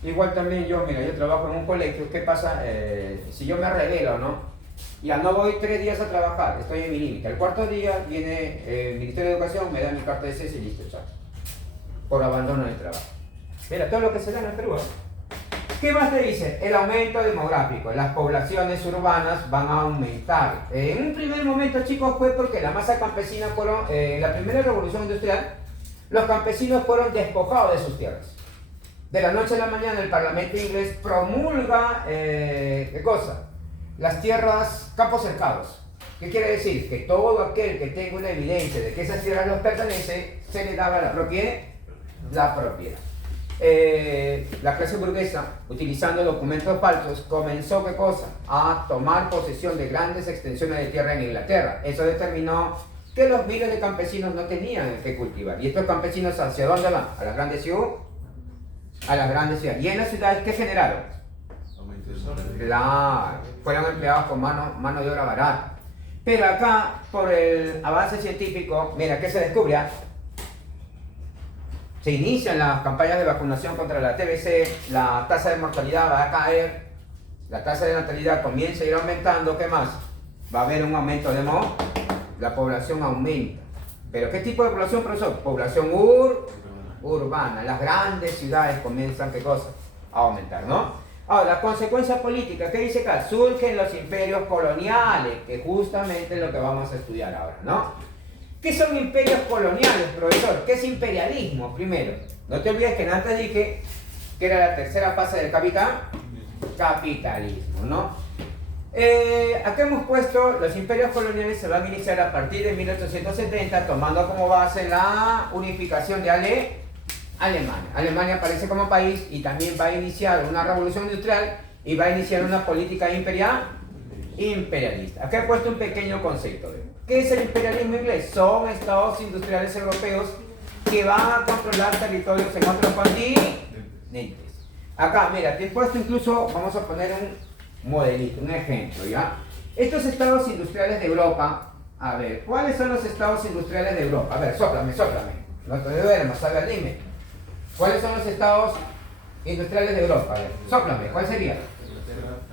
Igual también yo trabajo en un colegio. ¿Qué pasa si yo me revelo, no? Ya no voy 3 días a trabajar, estoy en mi límite. Al cuarto día viene el Ministerio de Educación, me da mi carta de cese y listo, chao. Por abandono del trabajo. Mira, todo lo que se da en el Perú, ¿eh? ¿Qué más te dice? El aumento demográfico. Las poblaciones urbanas van a aumentar. En un primer momento, chicos, fue porque la masa campesina fueron, la primera revolución industrial, los campesinos fueron despojados de sus tierras. De la noche a la mañana el Parlamento inglés promulga, ¿qué cosa? Las tierras, campos cercados. ¿Qué quiere decir? Que todo aquel que tenga una evidencia de que esas tierras nos pertenece, se le daba la propiedad. La clase burguesa, utilizando documentos falsos, comenzó, ¿qué cosa? A tomar posesión de grandes extensiones de tierra en Inglaterra. Eso determinó que los miles de campesinos no tenían que cultivar. ¿Y estos campesinos hacia dónde van? A las grandes ciudades. A las grandes ciudades. ¿Y en las ciudades qué generaron? Claro, fueron empleados con mano de obra barata. Pero acá, por el avance científico, mira, ¿qué se descubre? Se inician las campañas de vacunación contra la TBC, la tasa de mortalidad va a caer, la tasa de natalidad comienza a ir aumentando. ¿Qué más? Va a haber un aumento de la población aumenta. ¿Pero qué tipo de población, profesor? Población urbana. Las grandes ciudades comienzan, ¿qué cosa? A aumentar, ¿no? Ahora, la consecuencia política, ¿qué dice acá? Surgen los imperios coloniales, que justamente es lo que vamos a estudiar ahora, ¿no? ¿Qué son imperios coloniales, profesor? ¿Qué es imperialismo? Primero, no te olvides que antes dije que era la tercera fase del capitalismo, ¿no? Acá hemos puesto, los imperios coloniales se van a iniciar a partir de 1870, tomando como base la unificación de Alemania. Alemania aparece como país y también va a iniciar una revolución industrial y va a iniciar una política imperialista. Acá he puesto un pequeño concepto. ¿Qué es el imperialismo inglés? Son estados industriales europeos que van a controlar territorios en otros continentes. Acá, mira, te he puesto incluso, vamos a poner un modelito, un ejemplo, ¿ya? Estos estados industriales de Europa, a ver, ¿cuáles son los estados industriales de Europa? A ver, sóplame. No te duermas, a ver, dime. ¿Cuáles son los estados industriales de Europa? A ver, sóplame, ¿cuál sería?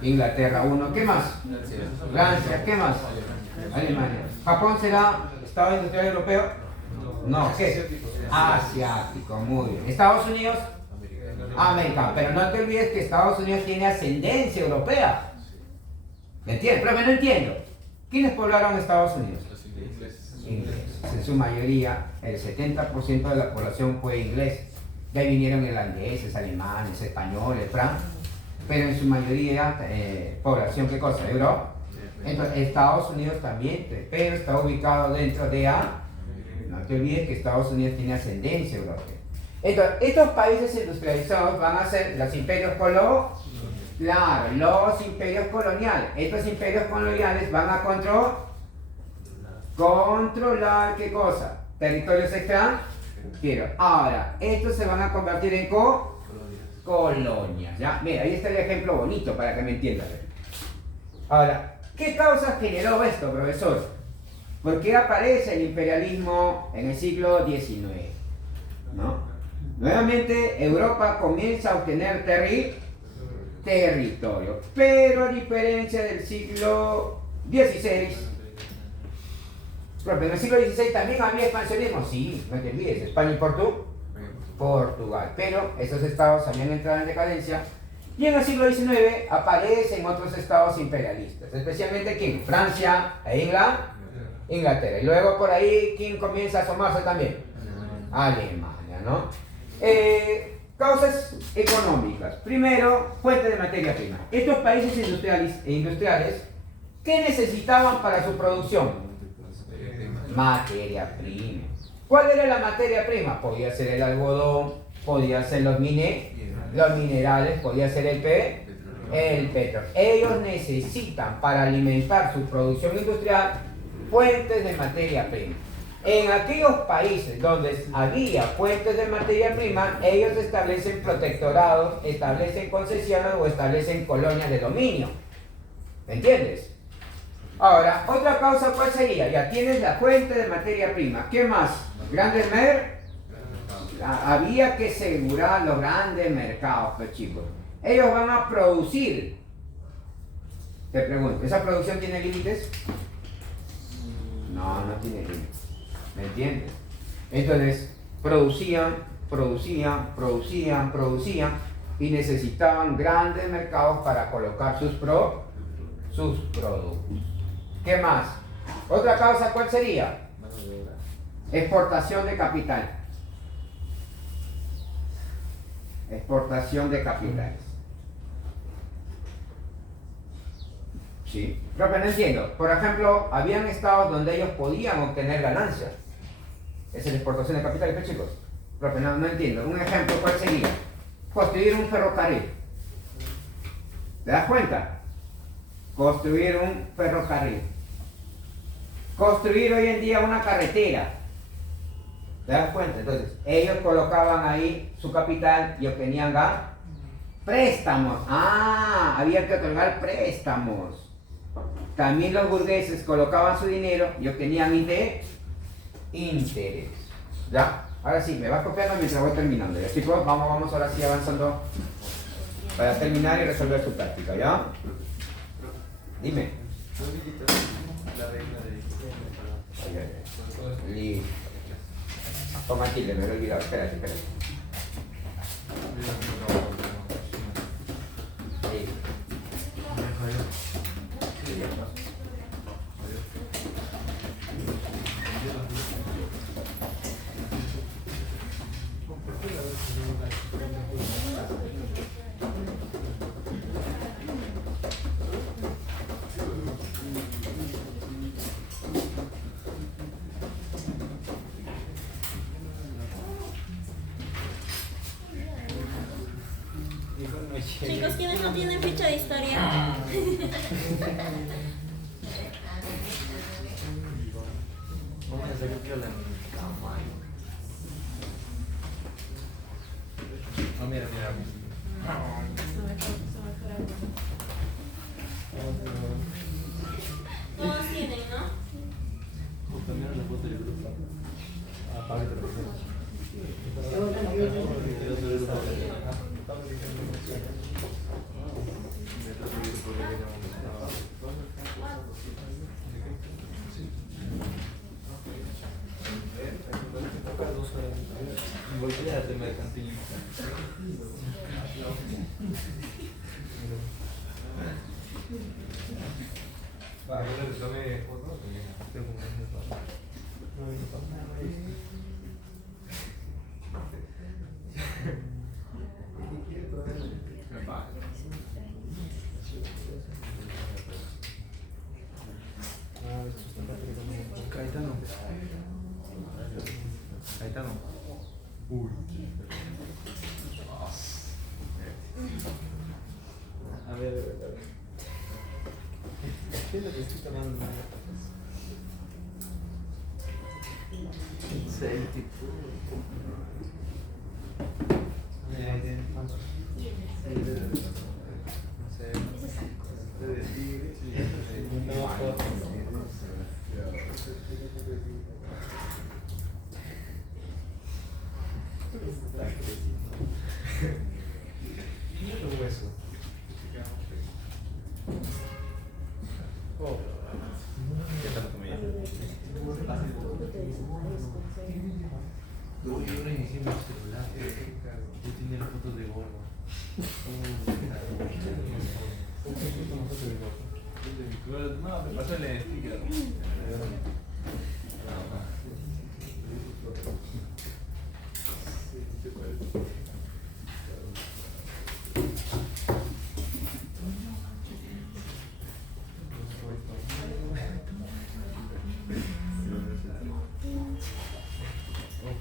Inglaterra, uno. ¿Qué más? Francia, ¿qué más? Alemania. ¿Japón será estado industrial europeo? No, ¿qué? Asiático, muy bien. ¿Estados Unidos? América. Pero no te olvides que Estados Unidos tiene ascendencia europea. ¿Me entiendes? Pero no entiendo. ¿Quiénes poblaron Estados Unidos? ingleses. En su mayoría, el 70% de la población fue inglés. De ahí vinieron irlandeses, alemanes, españoles, francos, pero en su mayoría población, ¿qué cosa? Europa. Entonces, Estados Unidos también, pero está ubicado dentro de A. No te olvides que Estados Unidos tiene ascendencia europea. Entonces, estos países industrializados van a ser los imperios coloniales. Claro, los imperios coloniales. Estos imperios coloniales van a controlar, ¿qué cosa? Territorios extranjeros. Ahora, estos se van a convertir en colonias, ¿ya? Mira, ahí está el ejemplo bonito para que me entiendan. Ahora, ¿qué causa generó esto, profesor? ¿Por qué aparece el imperialismo en el siglo XIX? ¿No? Nuevamente, Europa comienza a obtener territorio, pero a diferencia del siglo XVI, en el siglo XVI también había expansionismo, sí, no te olvides, España y Portugal, pero esos estados habían entrado en decadencia, y en el siglo XIX aparecen otros estados imperialistas, especialmente ¿quién? Francia e Inglaterra, y luego por ahí ¿quién comienza a asomarse también? Alemania, ¿no? Causas económicas. Primero, fuente de materia prima. Estos países industriales, ¿qué necesitaban para su producción? Materia prima. ¿Cuál era la materia prima? Podía ser el algodón, podía ser los minerales, podía ser el petróleo. Ellos necesitan para alimentar su producción industrial fuentes de materia prima. En aquellos países donde había fuentes de materia prima, ellos establecen protectorados, establecen concesiones o establecen colonias de dominio. ¿Me entiendes? Ahora, otra causa, ¿cuál sería? Ya tienes la fuente de materia prima. ¿Qué más? Grandes había que asegurar los grandes mercados, pues chicos. Ellos van a producir. Te pregunto, ¿esa producción tiene límites? No, no tiene límites. ¿Me entiendes? Entonces, producían y necesitaban grandes mercados para colocar sus productos. ¿Qué más? Otra causa, ¿cuál sería? Exportación de capital. Exportación de capitales. Sí, pero no entiendo. Por ejemplo, habían estados donde ellos podían obtener ganancias. Esa es la exportación de capitales, ¿qué chicos? Profe, no entiendo. Un ejemplo, ¿cuál sería? Construir un ferrocarril. ¿Te das cuenta? Construir un ferrocarril. Construir hoy en día una carretera. ¿Te das cuenta? Entonces, ellos colocaban ahí su capital y obtenían préstamos. Ah, había que otorgar préstamos. También los burgueses colocaban su dinero y obtenían interés. ¿Ya? Ahora sí, me vas copiando mientras voy terminando. ¿Ya, chicos? Vamos ahora sí avanzando para terminar y resolver su práctica, ¿ya? Dime. La regla de Listo. Toma aquí, me lo he olvidado. Espérate. Sí. Chicos, ¿quiénes no tienen ficha de historia? No, mira. Todos tienen, ¿no? No vino para nada. Caetano. Caetano. Uy. A ver. ¿Qué es lo que estoy tomando? Celtic. Ahí tiene. No sé. No, foto. Otro hueso. Oh. ¿Qué tal la comida? Yo reinicié mi celular. Yo tenía las fotos de gordo. No, me pasó el sticker.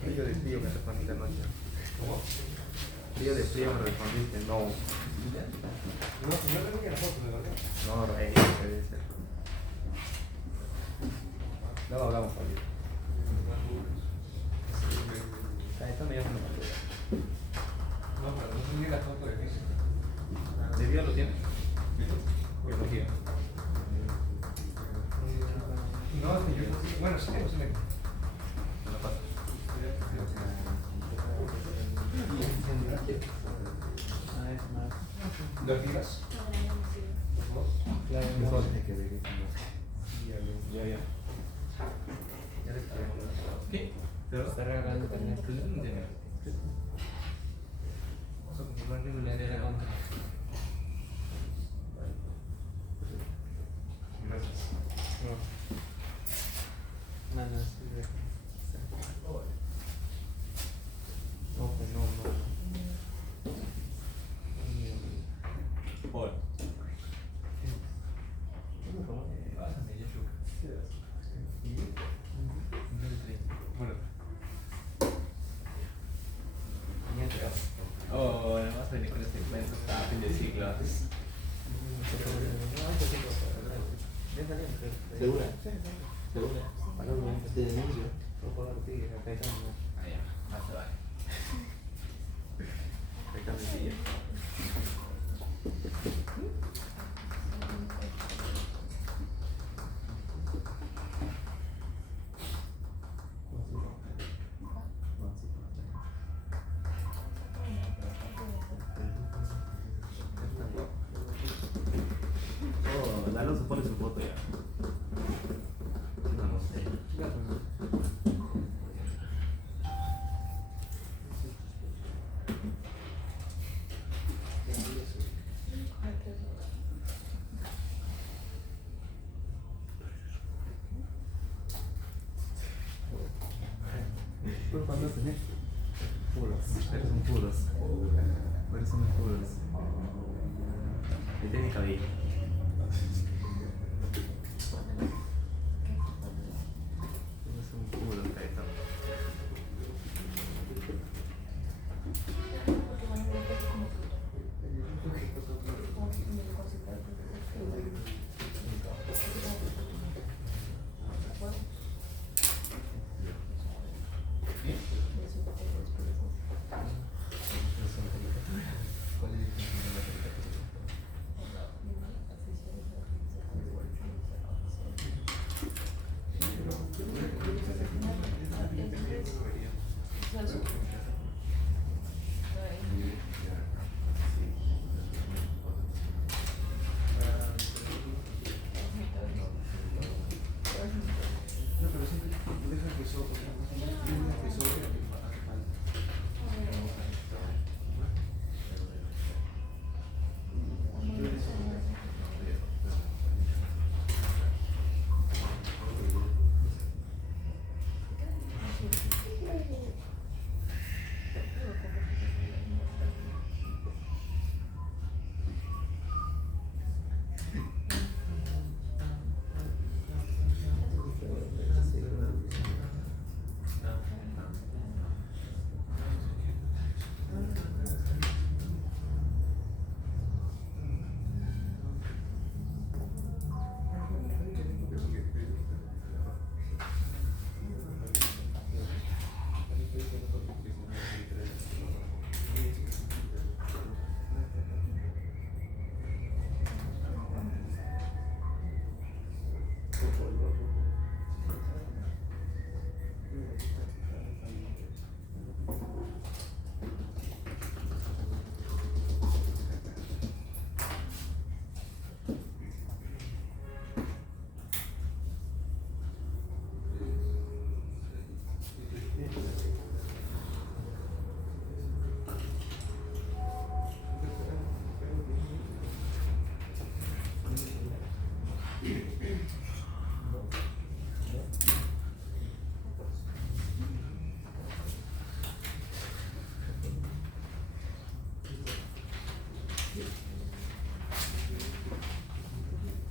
Frío de frío me respondiste anoche. ¿Cómo? Frío de frío me respondiste, no. No, yo creo que la foto, ¿verdad? No, rey, debe ser. Luego hablamos, Pablo. Esto me llama una partida. No, pero no subí la foto de México. ¿De vida lo tienes? Biología. No, es que yo, bueno, sí tengo, sí tengo. Me lo pasas. ¿Lo tiras? Claro, no. Ya. Ya le está. ¿Qué? ¿De verdad? Está regalando internet. Pero yo no entiendo. Vamos a comprobar regularidad de la cuenta. Gracias. No, sí, no, pues no. Hola. Pásame, ya chuca. Bueno. Oh, nada más venir con este cuento. Está a fin de siglo. ¿Segura? ¿Segura? Te denuncio. No puedo repetir, acá está. Ah, ya. Más te vale. Acá me sigue. Oh, Lalo se pone su foto ya. No sé. ¿Cuántos tenés? Puros. Eres un puros. Eres un puros. Que tiene cabello. Eres un puro, Caetano.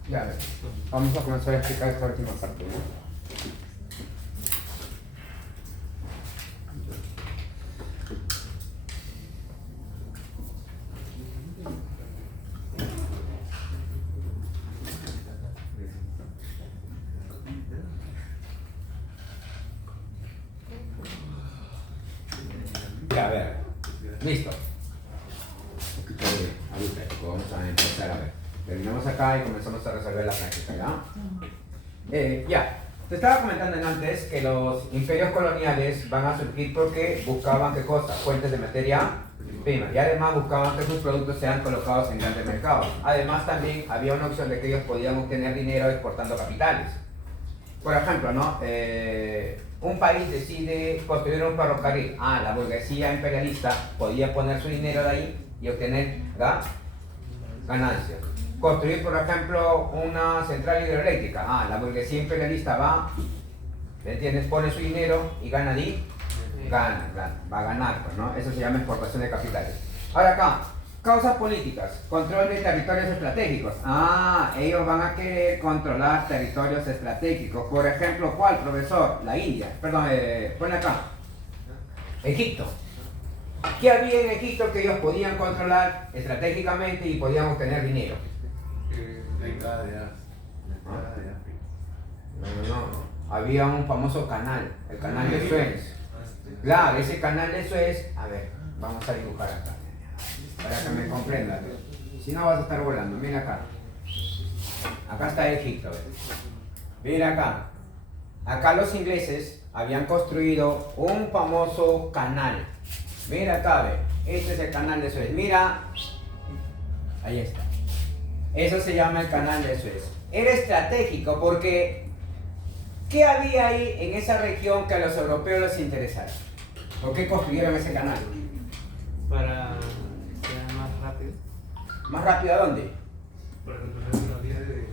Ya, a ver, vamos a comenzar a explicar esta última parte, ¿no? Ya, a ver, listo. Ahorita, vamos a empezar a ver. Terminamos acá y comenzamos a resolver la práctica, ¿ya? Ya, te estaba comentando antes que los imperios coloniales van a surgir porque buscaban, ¿qué cosa? Fuentes de materia prima, y además buscaban que sus productos sean colocados en grandes mercados. Además también había una opción de que ellos podían obtener dinero exportando capitales. Por ejemplo, ¿no? Un país decide construir un ferrocarril. La burguesía imperialista podía poner su dinero de ahí y obtener ganancias. Construir, por ejemplo, una central hidroeléctrica. La burguesía imperialista va, ¿me entiendes? Pone su dinero y gana ahí, gana, va a ganar, pues, ¿no? Eso se llama exportación de capitales. Ahora acá, causas políticas, control de territorios estratégicos. Ellos van a querer controlar territorios estratégicos. Por ejemplo, ¿cuál, profesor? La India. Perdón, pone acá. Egipto. ¿Qué había en Egipto que ellos podían controlar estratégicamente y podían obtener dinero? La entrada de África. No. Había un famoso canal, el canal de Suez. Claro, ese canal de Suez, a ver, vamos a dibujar acá, para que me comprendan. Si no vas a estar volando, mira acá. Acá está Egipto, mira acá. Acá los ingleses habían construido un famoso canal. Mira acá, ve. Este es el canal de Suez. Mira, ahí está. Eso se llama el canal de Suez. Era estratégico porque ¿qué había ahí en esa región que a los europeos les interesara? ¿Por qué construyeron ese canal? Para que sea más rápido. ¿Más rápido a dónde? Por ejemplo, la vía de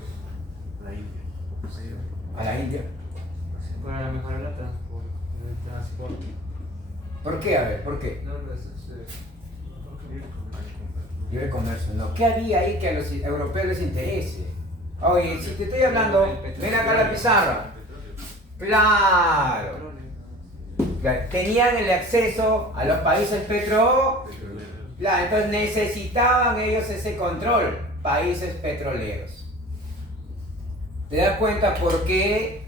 la India. A la India. Para mejorar el transporte. ¿Por qué? A ver, ¿por qué? No, es Libre comercio, no. ¿Qué había ahí que a los europeos les interese? Oye, si te estoy hablando, mira acá la pizarra. Claro. Tenían el acceso a los países petroleros. Claro, entonces necesitaban ellos ese control. Países petroleros. ¿Te das cuenta por qué?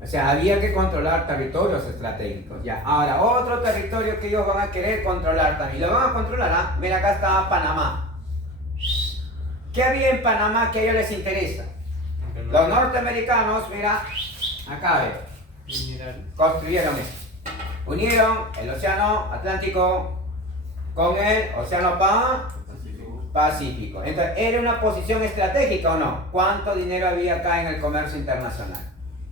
O sea, había que controlar territorios estratégicos. Ya. Ahora, otro territorio que ellos van a querer controlar también. Lo van a controlar, Mira, acá está Panamá. ¿Qué había en Panamá que a ellos les interesa? Los norteamericanos, mira, acá construyeron esto. Unieron el océano Atlántico con el océano Pacífico. Entonces, ¿era una posición estratégica o no? ¿Cuánto dinero había acá en el comercio internacional?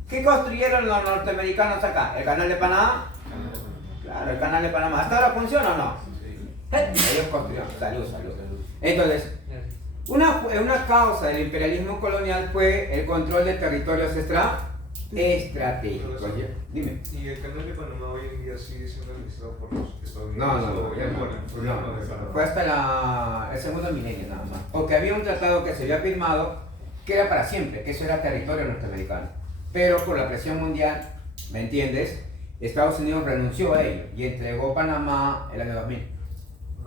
¿Qué construyeron los norteamericanos acá? ¿El canal de Panamá? Claro, el canal de Panamá. ¿Hasta ahora funciona o no? Ellos construyeron. Salud. Entonces, una causa del imperialismo colonial fue el control de territorios estratégicos. Dime. ¿Y el canal de Panamá hoy en día sigue siendo administrado por los estadounidenses? No. Fue hasta el segundo milenio nada más. Porque había un tratado que se había firmado que era para siempre, que eso era territorio norteamericano. Pero por la presión mundial, ¿me entiendes? Estados Unidos renunció a ello y entregó Panamá en el año 2000.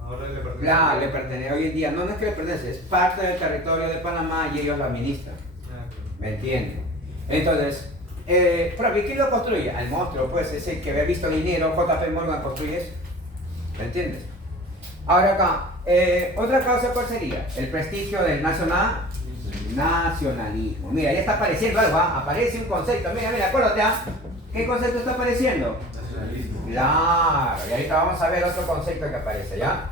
Ahora le pertenece. Claro, le pertenece hoy en día. No es que le pertenece, es parte del territorio de Panamá y ellos lo administran. ¿Me entiendes? Entonces, pero ¿quién lo construye? El monstruo, pues, ese que había visto el dinero, JP Morgan construye eso. ¿Me entiendes? Ahora acá, otra causa, ¿cuál sería? El prestigio del nacionalismo. Nacionalismo. Mira, ya está apareciendo algo, ¿ah? Aparece un concepto. Mira, mira, acuérdate, ¿ah? ¿Qué concepto está apareciendo? Nacionalismo. Claro, y ahorita vamos a ver otro concepto que aparece, ¿ya?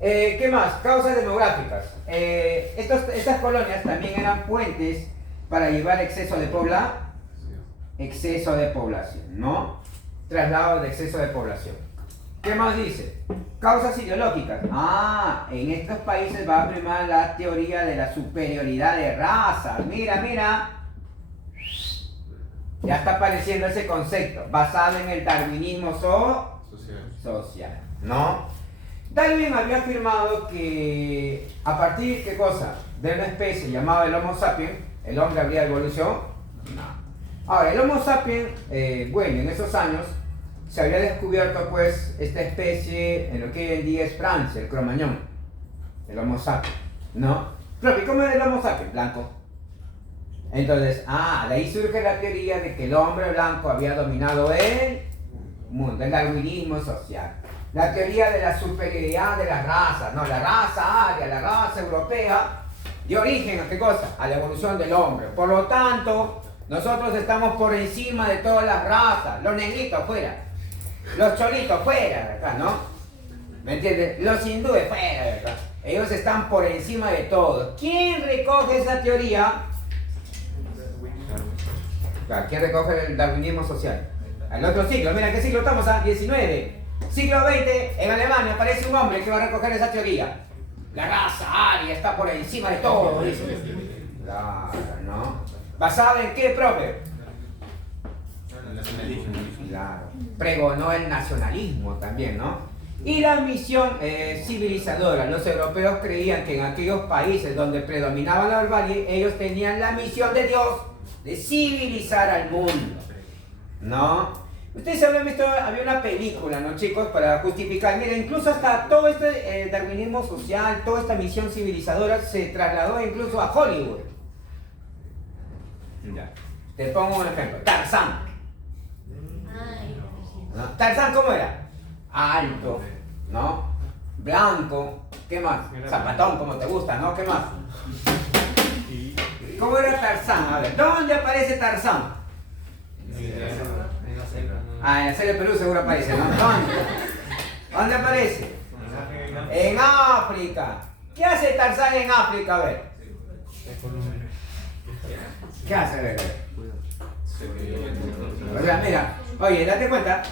¿Qué más? Causas demográficas. Estas colonias también eran puentes para llevar exceso de población, ¿no? Traslado de exceso de población. ¿Qué más dice? Causas ideológicas. En estos países va a primar la teoría de la superioridad de razas. Mira, mira. Ya está apareciendo ese concepto, basado en el darwinismo social, ¿no? Darwin había afirmado que a partir, ¿qué cosa? De una especie llamada el Homo sapiens, ¿el hombre habría evolucionado? No. Ahora, el Homo sapiens, bueno, en esos años se había descubierto pues esta especie en lo que hoy en día es Francia, el Cromañón, el Homo sapiens, ¿no? Pero, ¿y cómo era el Homo sapiens? Blanco. Entonces, de ahí surge la teoría de que el hombre blanco había dominado el mundo, el darwinismo social. La teoría de la superioridad de las razas, ¿no? La raza aria, la raza europea, dio origen a ¿qué cosa? A la evolución del hombre. Por lo tanto, nosotros estamos por encima de todas las razas. Los negritos fuera, los cholitos fuera de acá, ¿no? ¿Me entiendes? Los hindúes fuera de acá. Ellos están por encima de todo. ¿Quién recoge esa teoría? Claro, ¿quién recoge el darwinismo social? Al otro siglo, mira, ¿qué siglo estamos? A 19. Siglo XX, en Alemania aparece un hombre que va a recoger esa teoría. La raza aria está por encima de todo, dice. Claro, ¿no? ¿Basado en qué, profe? El nacionalismo. Claro. Pregonó el nacionalismo también, ¿no? Y la misión civilizadora. Los europeos creían que en aquellos países donde predominaba la barbarie, ellos tenían la misión de Dios de civilizar al mundo, ¿no? Ustedes habrán visto, había una película, ¿no, chicos? Para justificar, mira, incluso hasta todo este darwinismo social, toda esta misión civilizadora se trasladó incluso a Hollywood. Ya. Te pongo un ejemplo, Tarzán. ¿No? Tarzán, ¿cómo era? Alto, ¿no? Blanco, ¿qué más? Zapatón, como te gusta, ¿no? ¿Qué más? ¿Cómo era Tarzán? A ver, ¿dónde aparece Tarzán? En la serie de Perú seguro aparece, ¿no? ¿Dónde aparece? En África. ¿Qué hace Tarzán en África? A ver. ¿Qué hace? A ver. Mira, oye, date cuenta.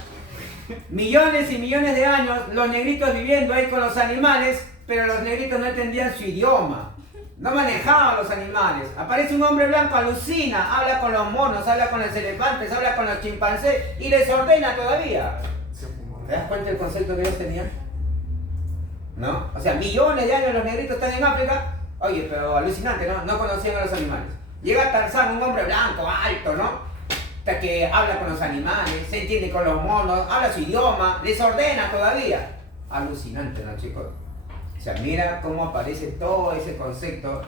Millones y millones de años los negritos viviendo ahí con los animales, pero los negritos no entendían su idioma. No manejaban los animales. Aparece un hombre blanco, alucina, habla con los monos, habla con los elefantes, habla con los chimpancés y les ordena todavía. ¿Te das cuenta del concepto que ellos tenían? ¿No? O sea, millones de años los negritos están en África. Oye, pero alucinante, ¿no? No conocían a los animales. Llega Tarzán, un hombre blanco, alto, ¿no? Hasta que habla con los animales, se entiende con los monos, habla su idioma, les ordena todavía. Alucinante, ¿no, chicos? O sea, mira cómo aparece todo ese concepto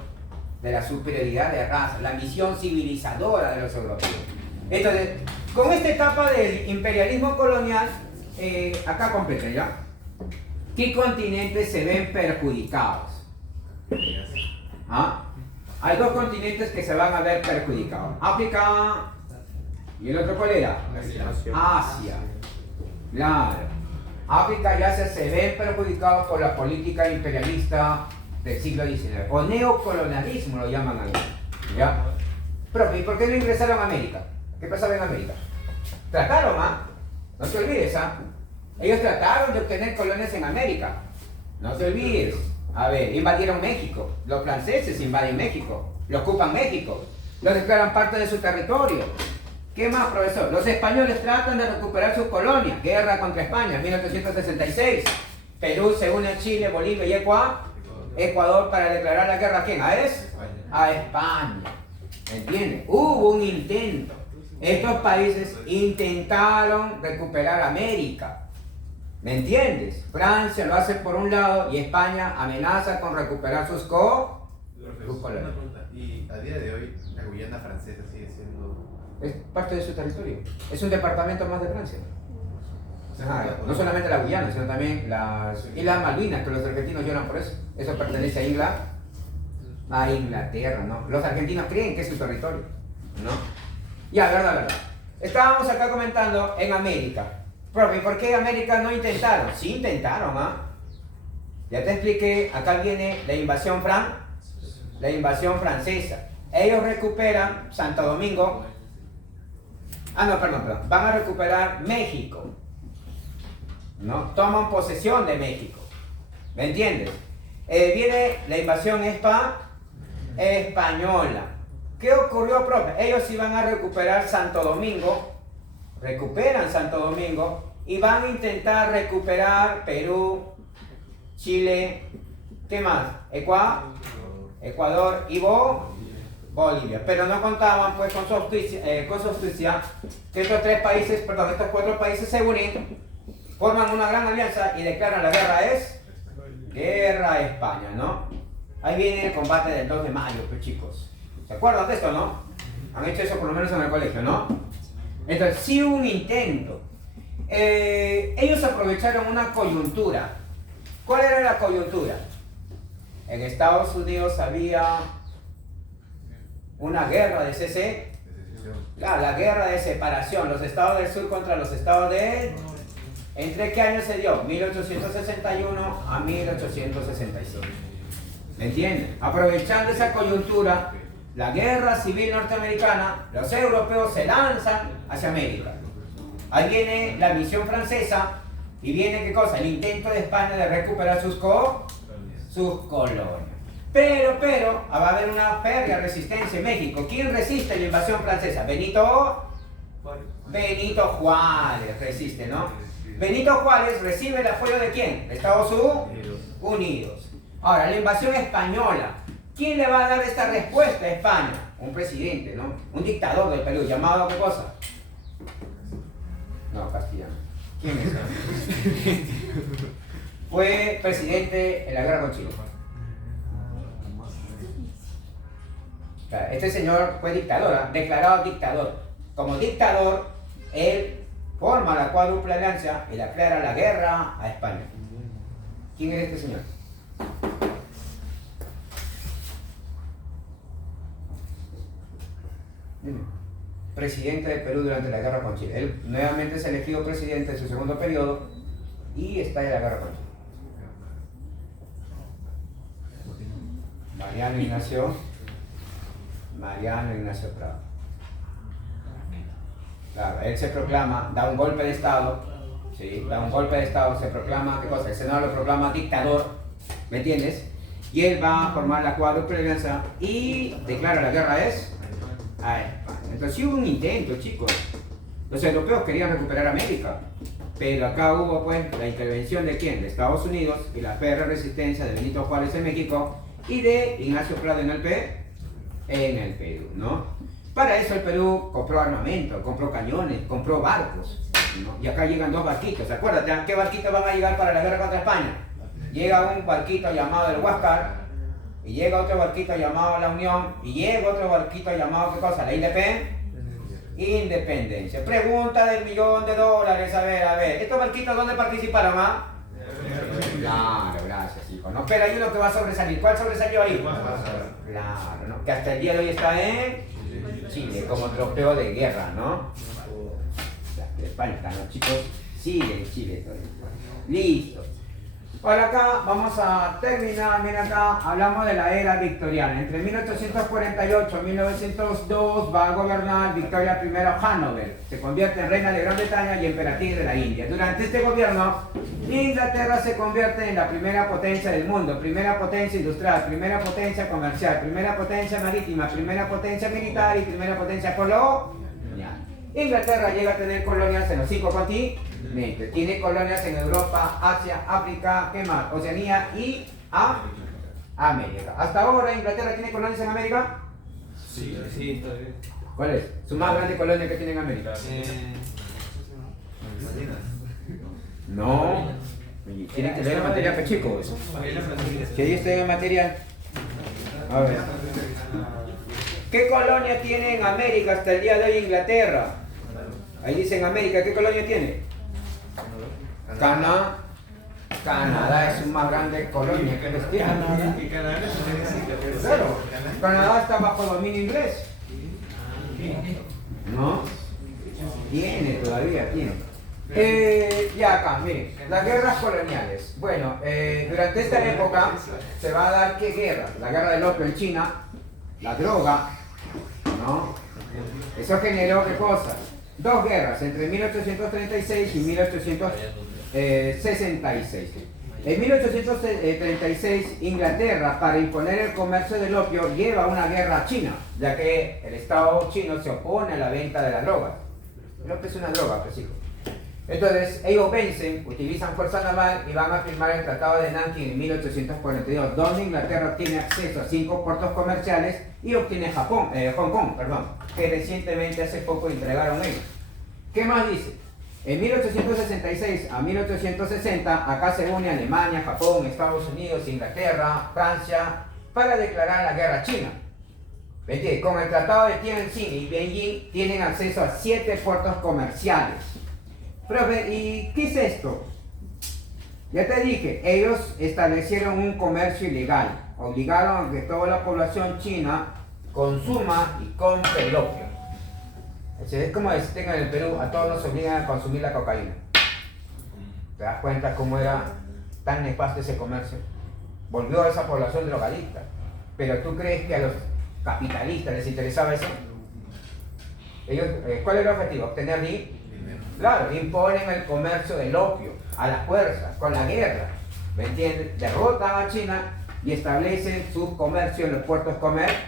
de la superioridad de raza, la misión civilizadora de los europeos. Entonces, con esta etapa del imperialismo colonial, acá completa, ¿ya? ¿Qué continentes se ven perjudicados? Hay dos continentes que se van a ver perjudicados. África y el otro, ¿cuál era? Asia. Claro. África y Asia se ven perjudicados por la política imperialista del siglo XIX, o neocolonialismo lo llaman ahí, ¿ya? Pero, ¿y por qué no ingresaron a América? ¿Qué pasaba en América? Trataron, no se olvides, ellos trataron de obtener colonias en América, no se olvides. A ver, invadieron México, los franceses invaden México, lo ocupan México, lo declaran parte de su territorio. ¿Qué más, profesor? Los españoles tratan de recuperar sus colonias. Guerra contra España, 1866. Perú se une a Chile, Bolivia y Ecuador para declarar la guerra. ¿A quién? A España. ¿Entiendes? Hubo un intento. Estos países intentaron recuperar América. ¿Me entiendes? Francia lo hace por un lado y España amenaza con recuperar sus colonias. Y a día de hoy, la Guyana francesa sigue siendo... Es parte de su territorio. Es un departamento más de Francia. No solamente la Guyana, sino también las Islas Malvinas, que los argentinos lloran por eso. Eso pertenece a a Inglaterra, ¿no? Los argentinos creen que es su territorio, ¿no? Ya, verdad. Estábamos acá comentando en América. Profe, ¿por qué América no intentaron? Sí intentaron, ¿ah? Ya te expliqué, acá viene la invasión francesa. Ellos recuperan Santo Domingo. Perdón. Van a recuperar México, ¿no? Toman posesión de México. ¿Me entiendes? Viene la invasión española. ¿Qué ocurrió, profe? Ellos iban a recuperar Santo Domingo. Recuperan Santo Domingo y van a intentar recuperar Perú, Chile, ¿qué más? Ecuador y Bolivia. Pero no contaban pues con su astucia que estos 4 países se unen, forman una gran alianza y declaran la guerra a España, ¿no? Ahí viene el combate del 2 de mayo, pues chicos. ¿Se acuerdan de esto, no? Han hecho eso por lo menos en el colegio, ¿no? Entonces, sí hubo un intento. Ellos aprovecharon una coyuntura. ¿Cuál era la coyuntura? En Estados Unidos había una guerra de la guerra de separación, los estados del sur contra los estados del... ¿Entre qué año se dio? 1861 a 1866. ¿Me entienden? Aprovechando esa coyuntura, la guerra civil norteamericana, los europeos se lanzan hacia América. Ahí viene la misión francesa y viene, ¿qué cosa? El intento de España de recuperar sus colonias. Pero, va a haber una férrea resistencia en México. ¿Quién resiste la invasión francesa? Benito Juárez resiste, ¿no? Benito Juárez recibe el apoyo ¿de quién? De Estados Unidos. Ahora, la invasión española. ¿Quién le va a dar esta respuesta a España? Un presidente, ¿no? Un dictador del Perú, llamado ¿qué cosa? No, castellano. ¿Quién es? Fue presidente en la guerra con Chile. Este señor fue dictador, declarado dictador. Como dictador, él forma la cuádruple alianza y le declara la guerra a España. ¿Quién es este señor? Presidente de Perú durante la guerra con Chile. Él nuevamente es elegido presidente en su segundo periodo y está en la guerra con Chile. Mariano Ignacio Prado. Claro, él se proclama, da un golpe de Estado, ¿sí? Se proclama, ¿qué cosa? El Senado lo proclama dictador, ¿me entiendes? Y él va a formar la cuádruple alianza y declara la guerra a España. Entonces sí hubo un intento, chicos. Los europeos querían recuperar América, pero acá hubo pues la intervención ¿de quién? De Estados Unidos y la férrea resistencia de Benito Juárez en México y de Ignacio Prado en el Perú, ¿no? Para eso el Perú compró armamento, compró cañones, compró barcos, ¿no? Y acá llegan 2 barquitos, acuérdate, ¿a qué barquitos van a llegar para la guerra contra España? Llega un barquito llamado el Huáscar, y llega otro barquito llamado la Unión, y llega otro barquito llamado, ¿qué cosa? La Independencia. Pregunta del $1.000.000, a ver, ¿estos barquitos dónde participaron, ah? Claro, gracias, hijo, ¿no? Pero hay uno que va a sobresalir. ¿Cuál sobresalió ahí? Claro, ¿no? Que hasta el día de hoy está en Chile, como trofeo de guerra, ¿no? España está, ¿no, chicos? Sigue en Chile todavía. Listo. Por acá vamos a terminar, mira acá, hablamos de la era victoriana. Entre 1848 y 1902 va a gobernar Victoria I Hanover. Se convierte en reina de Gran Bretaña y emperatriz de la India. Durante este gobierno, Inglaterra se convierte en la primera potencia del mundo, primera potencia industrial, primera potencia comercial, primera potencia marítima, primera potencia militar y primera potencia colonial. Inglaterra llega a tener colonias en los 5 continentes. Tiene colonias en Europa, Asia, África, ¿qué más? Oceanía y América. Hasta ahora, ¿Inglaterra tiene colonias en América? Sí, está bien. ¿Cuál es? ¿Su más grande colonia que tiene en América? No. Tienen que leer la materia, pues, chicos. ¿Qué dice en materia? A ver. ¿Qué colonia tiene en América hasta el día de hoy Canadá es una más grande colonia que los tiene. Y Canadá se necesita, pero Claro, Canadá. Canadá está bajo dominio inglés. ¿No? Tiene, todavía tiene. Ya acá, miren, las guerras coloniales. Bueno, durante esta época se va a dar ¿qué guerra? La guerra del opio en China, la droga, ¿no? Eso generó ¿qué cosa? Dos guerras, entre 1836 y 1866. En 1836, Inglaterra, para imponer el comercio del opio, lleva una guerra a China, ya que el Estado chino se opone a la venta de la droga. El opio es una droga, pues hijo. Entonces, ellos vencen, utilizan fuerza naval y van a firmar el Tratado de Nanking en 1842, donde Inglaterra obtiene acceso a 5 puertos comerciales y obtiene Hong Kong, que recientemente hace poco entregaron ellos. ¿Qué más dice? En 1866 a 1860, acá se une Alemania, Japón, Estados Unidos, Inglaterra, Francia, para declarar la guerra a China. ¿Entiendes? Con el Tratado de Tianjin y Beijing tienen acceso a 7 puertos comerciales. Profe, ¿y qué es esto? Ya te dije, ellos establecieron un comercio ilegal, obligaron a que toda la población china consuma y compre el opio. Es como decir en el Perú, a todos nos obligan a consumir la cocaína. ¿Te das cuenta cómo era tan nefasto ese comercio? Volvió a esa población drogadicta. Pero ¿tú crees que a los capitalistas les interesaba eso? Ellos, ¿cuál era el objetivo? Obtener dinero. Claro, imponen el comercio del opio a la fuerza, con la guerra, ¿me entiendes? Derrotan a China y establecen su comercio en los puertos comerciales.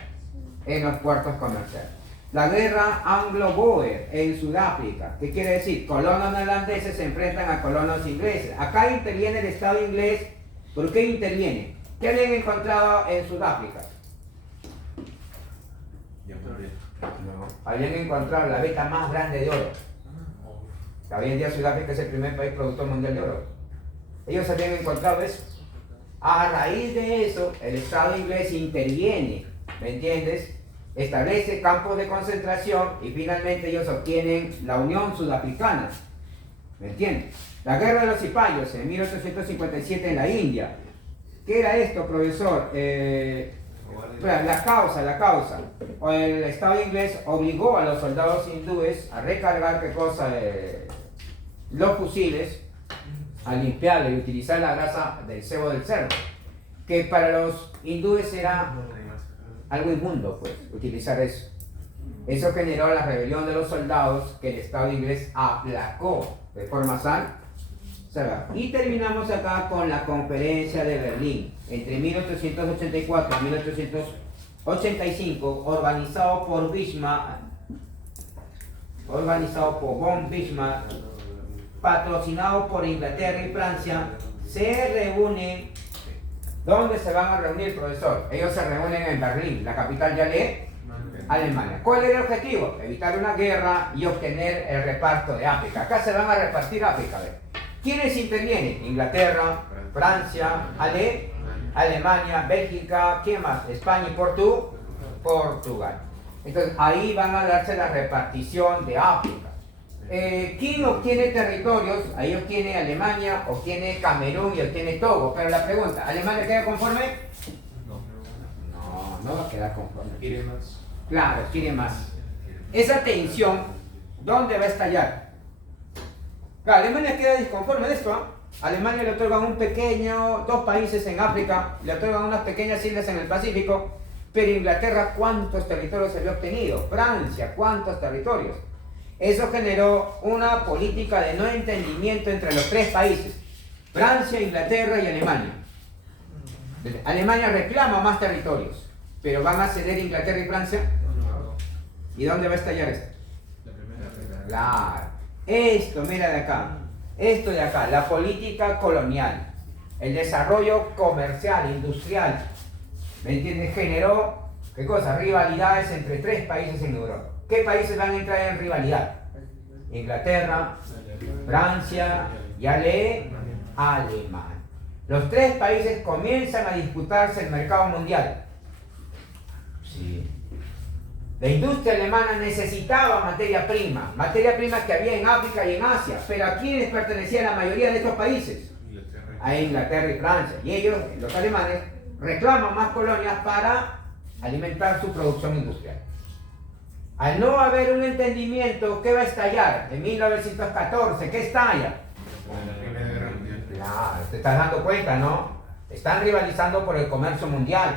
La guerra Anglo-Boer en Sudáfrica, ¿qué quiere decir? Colonos neerlandeses se enfrentan a colonos ingleses. Acá interviene el Estado inglés. ¿Por qué interviene? ¿Qué habían encontrado en Sudáfrica? No, habían encontrado la veta más grande de oro. Hoy en día Sudáfrica es el primer país productor mundial de oro. Ellos habían encontrado eso. A raíz de eso, el Estado inglés interviene, ¿me entiendes? Establece campos de concentración y finalmente ellos obtienen la Unión Sudafricana, ¿me entiendes? La guerra de los cipayos en 1857 en la India. ¿Qué era esto, profesor? La causa. El Estado inglés obligó a los soldados hindúes a recargar los fusiles, a limpiarlo y utilizar la grasa del cebo del cerdo, que para los hindúes era algo inmundo, pues, utilizar eso. Eso generó la rebelión de los soldados que el Estado inglés aplacó de forma salvaje. Y terminamos acá con la Conferencia de Berlín, entre 1884 y 1885, organizado por von Bismarck, patrocinado por Inglaterra y Francia. Se reúnen. ¿Dónde se van a reunir, profesor? Ellos se reúnen en Berlín, la capital de Alemania. ¿Cuál era el objetivo? Evitar una guerra y obtener el reparto de África. Acá se van a repartir África. ¿Quiénes intervienen? Inglaterra, Francia, Alemania, Bélgica, ¿quién más? España y Portugal. Entonces ahí van a darse la repartición de África. ¿Quién obtiene territorios? Ahí obtiene Alemania, obtiene Camerún y obtiene Togo. Pero la pregunta, ¿Alemania queda conforme? No va a quedar conforme. ¿Quiere más? Claro, quiere más. Esa tensión, ¿dónde va a estallar? Claro, Alemania queda disconforme de esto, ¿eh? Alemania le otorgan dos países en África, le otorgan unas pequeñas islas en el Pacífico, pero Inglaterra, ¿cuántos territorios había obtenido? Francia, ¿cuántos territorios? Eso generó una política de no entendimiento entre los 3 países, Francia, Inglaterra y Alemania. Alemania reclama más territorios, pero ¿van a ceder Inglaterra y Francia? ¿Y dónde va a estallar esto? Claro. Esto, mira de acá. Esto de acá, la política colonial, el desarrollo comercial, industrial, ¿me entiendes? Generó, ¿qué cosa? Rivalidades entre 3 países en Europa. ¿Qué países van a entrar en rivalidad? Inglaterra, Francia y Alemania. Los 3 países comienzan a disputarse el mercado mundial. Sí. La industria alemana necesitaba materia prima que había en África y en Asia, pero ¿a quiénes pertenecía la mayoría de estos países? a Inglaterra y Francia. Y ellos, los alemanes, reclaman más colonias para alimentar su producción industrial. Al no haber un entendimiento, ¿qué va a estallar? En 1914, ¿qué estalla? Primera Guerra Mundial. Claro, te estás dando cuenta, ¿no? Están rivalizando por el comercio mundial.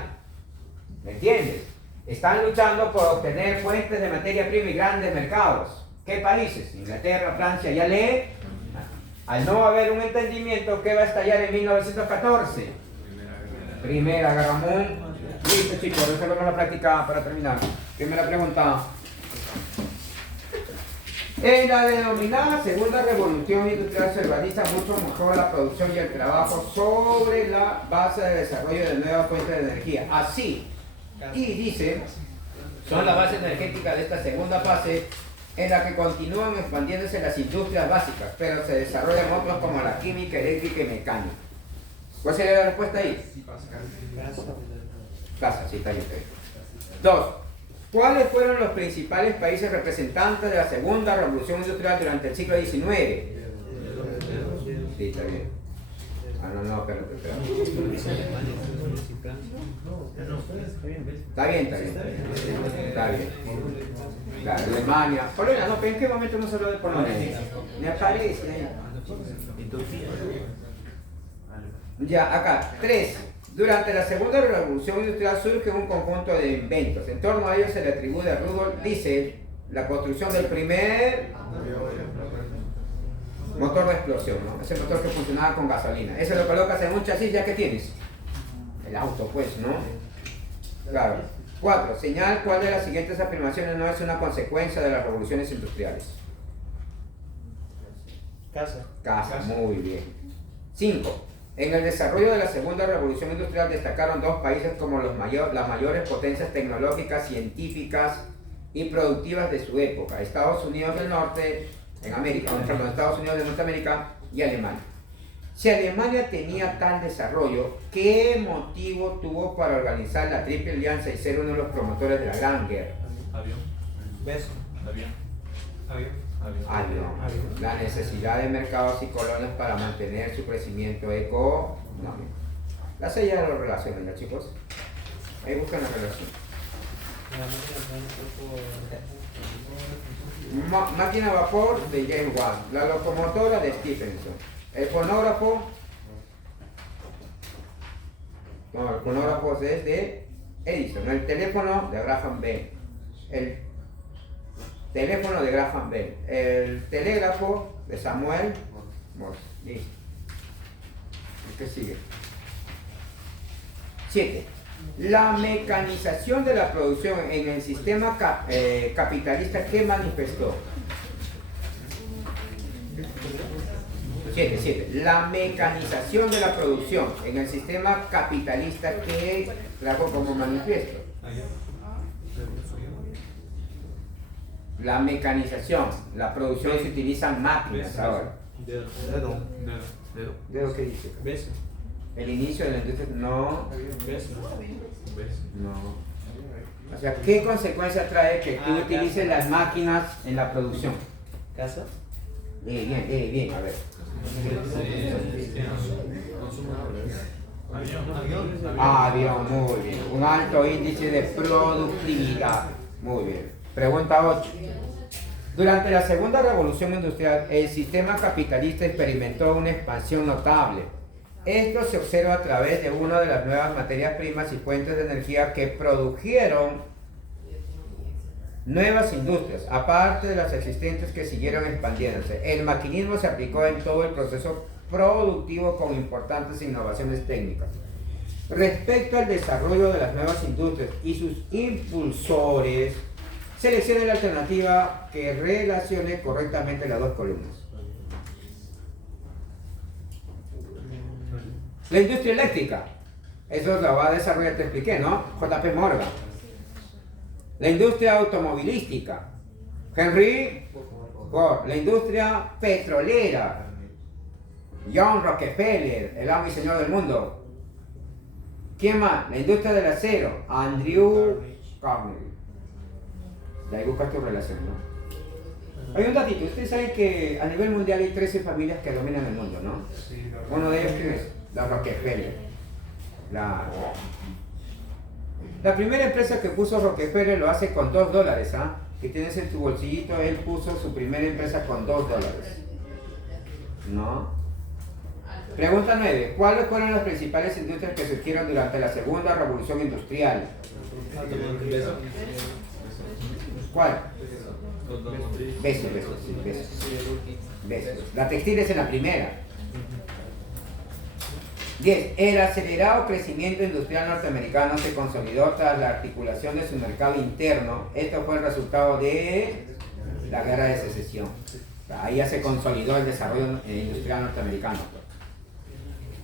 ¿Me entiendes? Están luchando por obtener fuentes de materia prima y grandes mercados. ¿Qué países? Inglaterra, Francia, ya lee. Al no haber un entendimiento, ¿qué va a estallar en 1914? Primera Guerra Mundial. Listo, chicos, resolvemos la práctica para terminar. Primera pregunta. En la denominada Segunda Revolución Industrial se realiza mucho mejor la producción y el trabajo sobre la base de desarrollo de nuevas fuentes de energía. Así, y dice, son las bases energéticas de esta segunda fase en la que continúan expandiéndose las industrias básicas, pero se desarrollan otros como la química, eléctrica y mecánica. ¿Cuál sería la respuesta ahí? Casa, sí, está bien. 2. ¿Cuáles fueron los principales países representantes de la segunda revolución industrial durante el siglo XIX? Sí, está bien. Ah, no, espérate. Está bien. Está bien. Claro, Alemania. Polonia, no, pero ¿en qué momento no se habló de Polonia? Me aparece ahí. Ya, acá. 3. Durante la segunda revolución industrial surge un conjunto de inventos. En torno a ellos se le atribuye a Rudolf Diesel la construcción del primer motor de explosión, ¿no? Ese motor que funcionaba con gasolina. Ese lo colocas en un chasis, ¿ya que tienes? El auto, pues, ¿no? Claro. 4. Señal cuál de las siguientes afirmaciones no es una consecuencia de las revoluciones industriales. Casa, muy bien. 5. En el desarrollo de la segunda revolución industrial destacaron dos países como las mayores potencias tecnológicas, científicas y productivas de su época: Estados Unidos del Norte, Estados Unidos de Norteamérica y Alemania. Si Alemania tenía tal desarrollo, ¿qué motivo tuvo para organizar la Triple Alianza y ser uno de los promotores de la Gran Guerra? Avión. La necesidad de mercados y colonias para mantener su crecimiento económico. La sella lo relacionan, ¿ya, chicos? Ahí buscan la relación. Máquina a vapor de James Watt, la locomotora de Stephenson, el fonógrafo. No, el fonógrafo es de Edison, el teléfono de Graham Bell, el teléfono de Graham Bell, el telégrafo de Samuel Morse. Listo. ¿Qué sigue? 7. La mecanización de la producción en el sistema capitalista, ¿qué manifestó? 7. La mecanización de la producción en el sistema capitalista, ¿qué trajo como manifiesto? La mecanización, la producción, se utilizan máquinas ahora. ¿Dedo qué dice? El inicio de la industria, no. O sea, ¿qué consecuencia trae que tú utilices las máquinas en la producción? ¿Casa? Bien, a ver. Avión, muy bien. Un alto índice de productividad. Muy bien. Pregunta 8. Durante la segunda revolución industrial, el sistema capitalista experimentó una expansión notable. Esto se observa a través de una de las nuevas materias primas y fuentes de energía que produjeron nuevas industrias, aparte de las existentes que siguieron expandiéndose. El maquinismo se aplicó en todo el proceso productivo con importantes innovaciones técnicas. Respecto al desarrollo de las nuevas industrias y sus impulsores, seleccione la alternativa que relacione correctamente las dos columnas. La industria eléctrica, eso lo va a desarrollar, te expliqué, ¿no? JP Morgan. La industria automovilística, Henry Ford. La industria petrolera, John Rockefeller, el amo y señor del mundo. ¿Quién más? La industria del acero, Andrew Carnegie. De ahí buscas tu relación, ¿no? Hay un datito, ustedes saben que a nivel mundial hay 13 familias que dominan el mundo, ¿no? Uno de ellos, ¿quién es? La Rockefeller. La primera empresa que puso Rockefeller lo hace con $2, ¿ah? Que tienes en tu bolsillito, él puso su primera empresa con $2. ¿No? Pregunta 9. ¿Cuáles fueron las principales industrias que surgieron durante la segunda revolución industrial? ¿Cuál? Besos. La textil es en la primera. 10. El acelerado crecimiento industrial norteamericano se consolidó tras la articulación de su mercado interno. Esto fue el resultado de la Guerra de Secesión. Ahí ya se consolidó el desarrollo industrial norteamericano.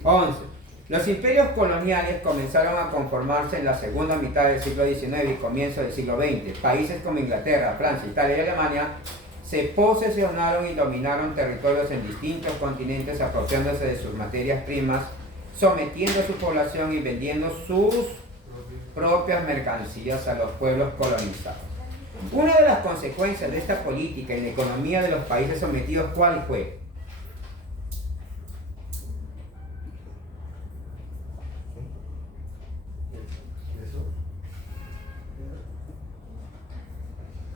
11. Los imperios coloniales comenzaron a conformarse en la segunda mitad del siglo XIX y comienzo del siglo XX. Países como Inglaterra, Francia, Italia y Alemania se posesionaron y dominaron territorios en distintos continentes, apropiándose de sus materias primas, sometiendo a su población y vendiendo sus propias mercancías a los pueblos colonizados. Una de las consecuencias de esta política en la economía de los países sometidos, ¿cuál fue?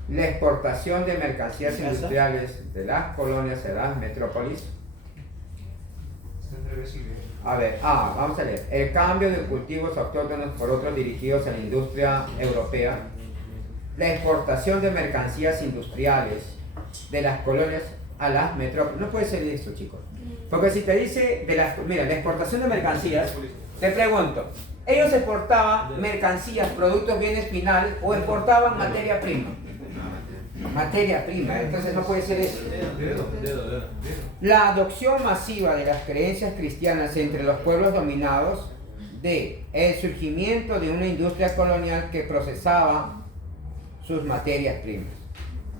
La exportación de mercancías industriales de las colonias a las metrópolis. A ver, vamos a leer. El cambio de cultivos autóctonos por otros dirigidos a la industria europea. La exportación de mercancías industriales de las colonias a las metrópolis. No puede ser esto, chicos. Porque si te dice, mira, la exportación de mercancías, te pregunto, ¿ellos exportaban mercancías, productos, bienes finales o exportaban materia prima? Materia prima, entonces no puede ser eso. La adopción masiva de las creencias cristianas entre los pueblos dominados, de el surgimiento de una industria colonial que procesaba sus materias primas.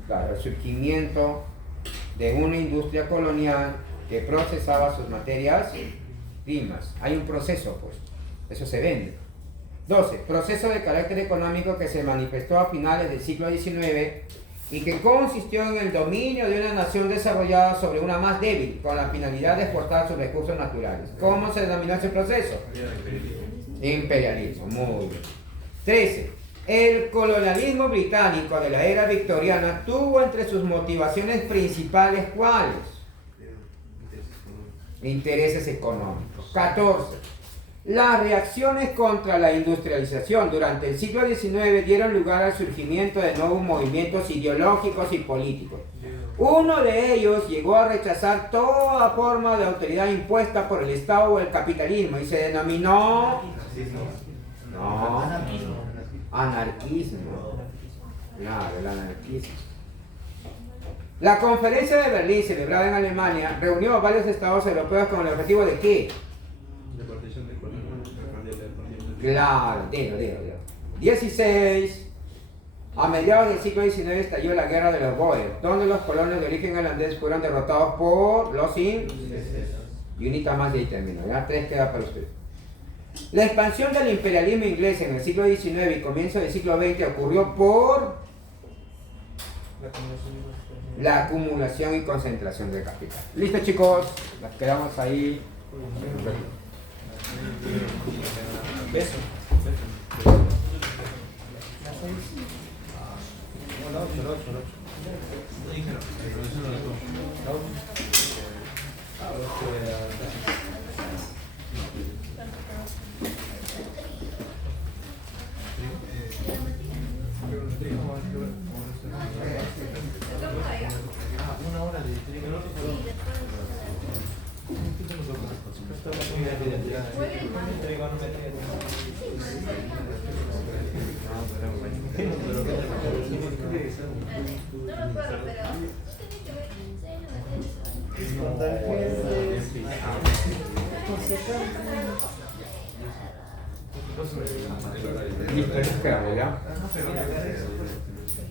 Claro, el surgimiento de una industria colonial que procesaba sus materias primas. Hay un proceso, pues, eso se vende. 12. Proceso de carácter económico que se manifestó a finales del siglo XIX y que consistió en el dominio de una nación desarrollada sobre una más débil, con la finalidad de exportar sus recursos naturales. ¿Cómo se denominó ese proceso? Imperialismo, muy bien. 13. El colonialismo británico de la era victoriana tuvo entre sus motivaciones principales, ¿cuáles? Intereses económicos. 14. Las reacciones contra la industrialización durante el siglo XIX dieron lugar al surgimiento de nuevos movimientos ideológicos y políticos. Uno de ellos llegó a rechazar toda forma de autoridad impuesta por el Estado o el capitalismo y se denominó anarquismo. Claro, el anarquismo. La conferencia de Berlín, celebrada en Alemania, reunió a varios estados europeos con el objetivo de ¿qué? Claro, digo. 16. A mediados del siglo XIX estalló la guerra de los Boers, donde los colonos de origen holandés fueron derrotados por los ingleses. Y unita más de ahí termino, ya 3 queda para usted. La expansión del imperialismo inglés en el siglo XIX y comienzo del siglo XX ocurrió por la acumulación y concentración de capital. Listo, chicos, las quedamos ahí. Beso. Una hora de No me acuerdo, pero tiene que ver Listo, nos quedamos ya.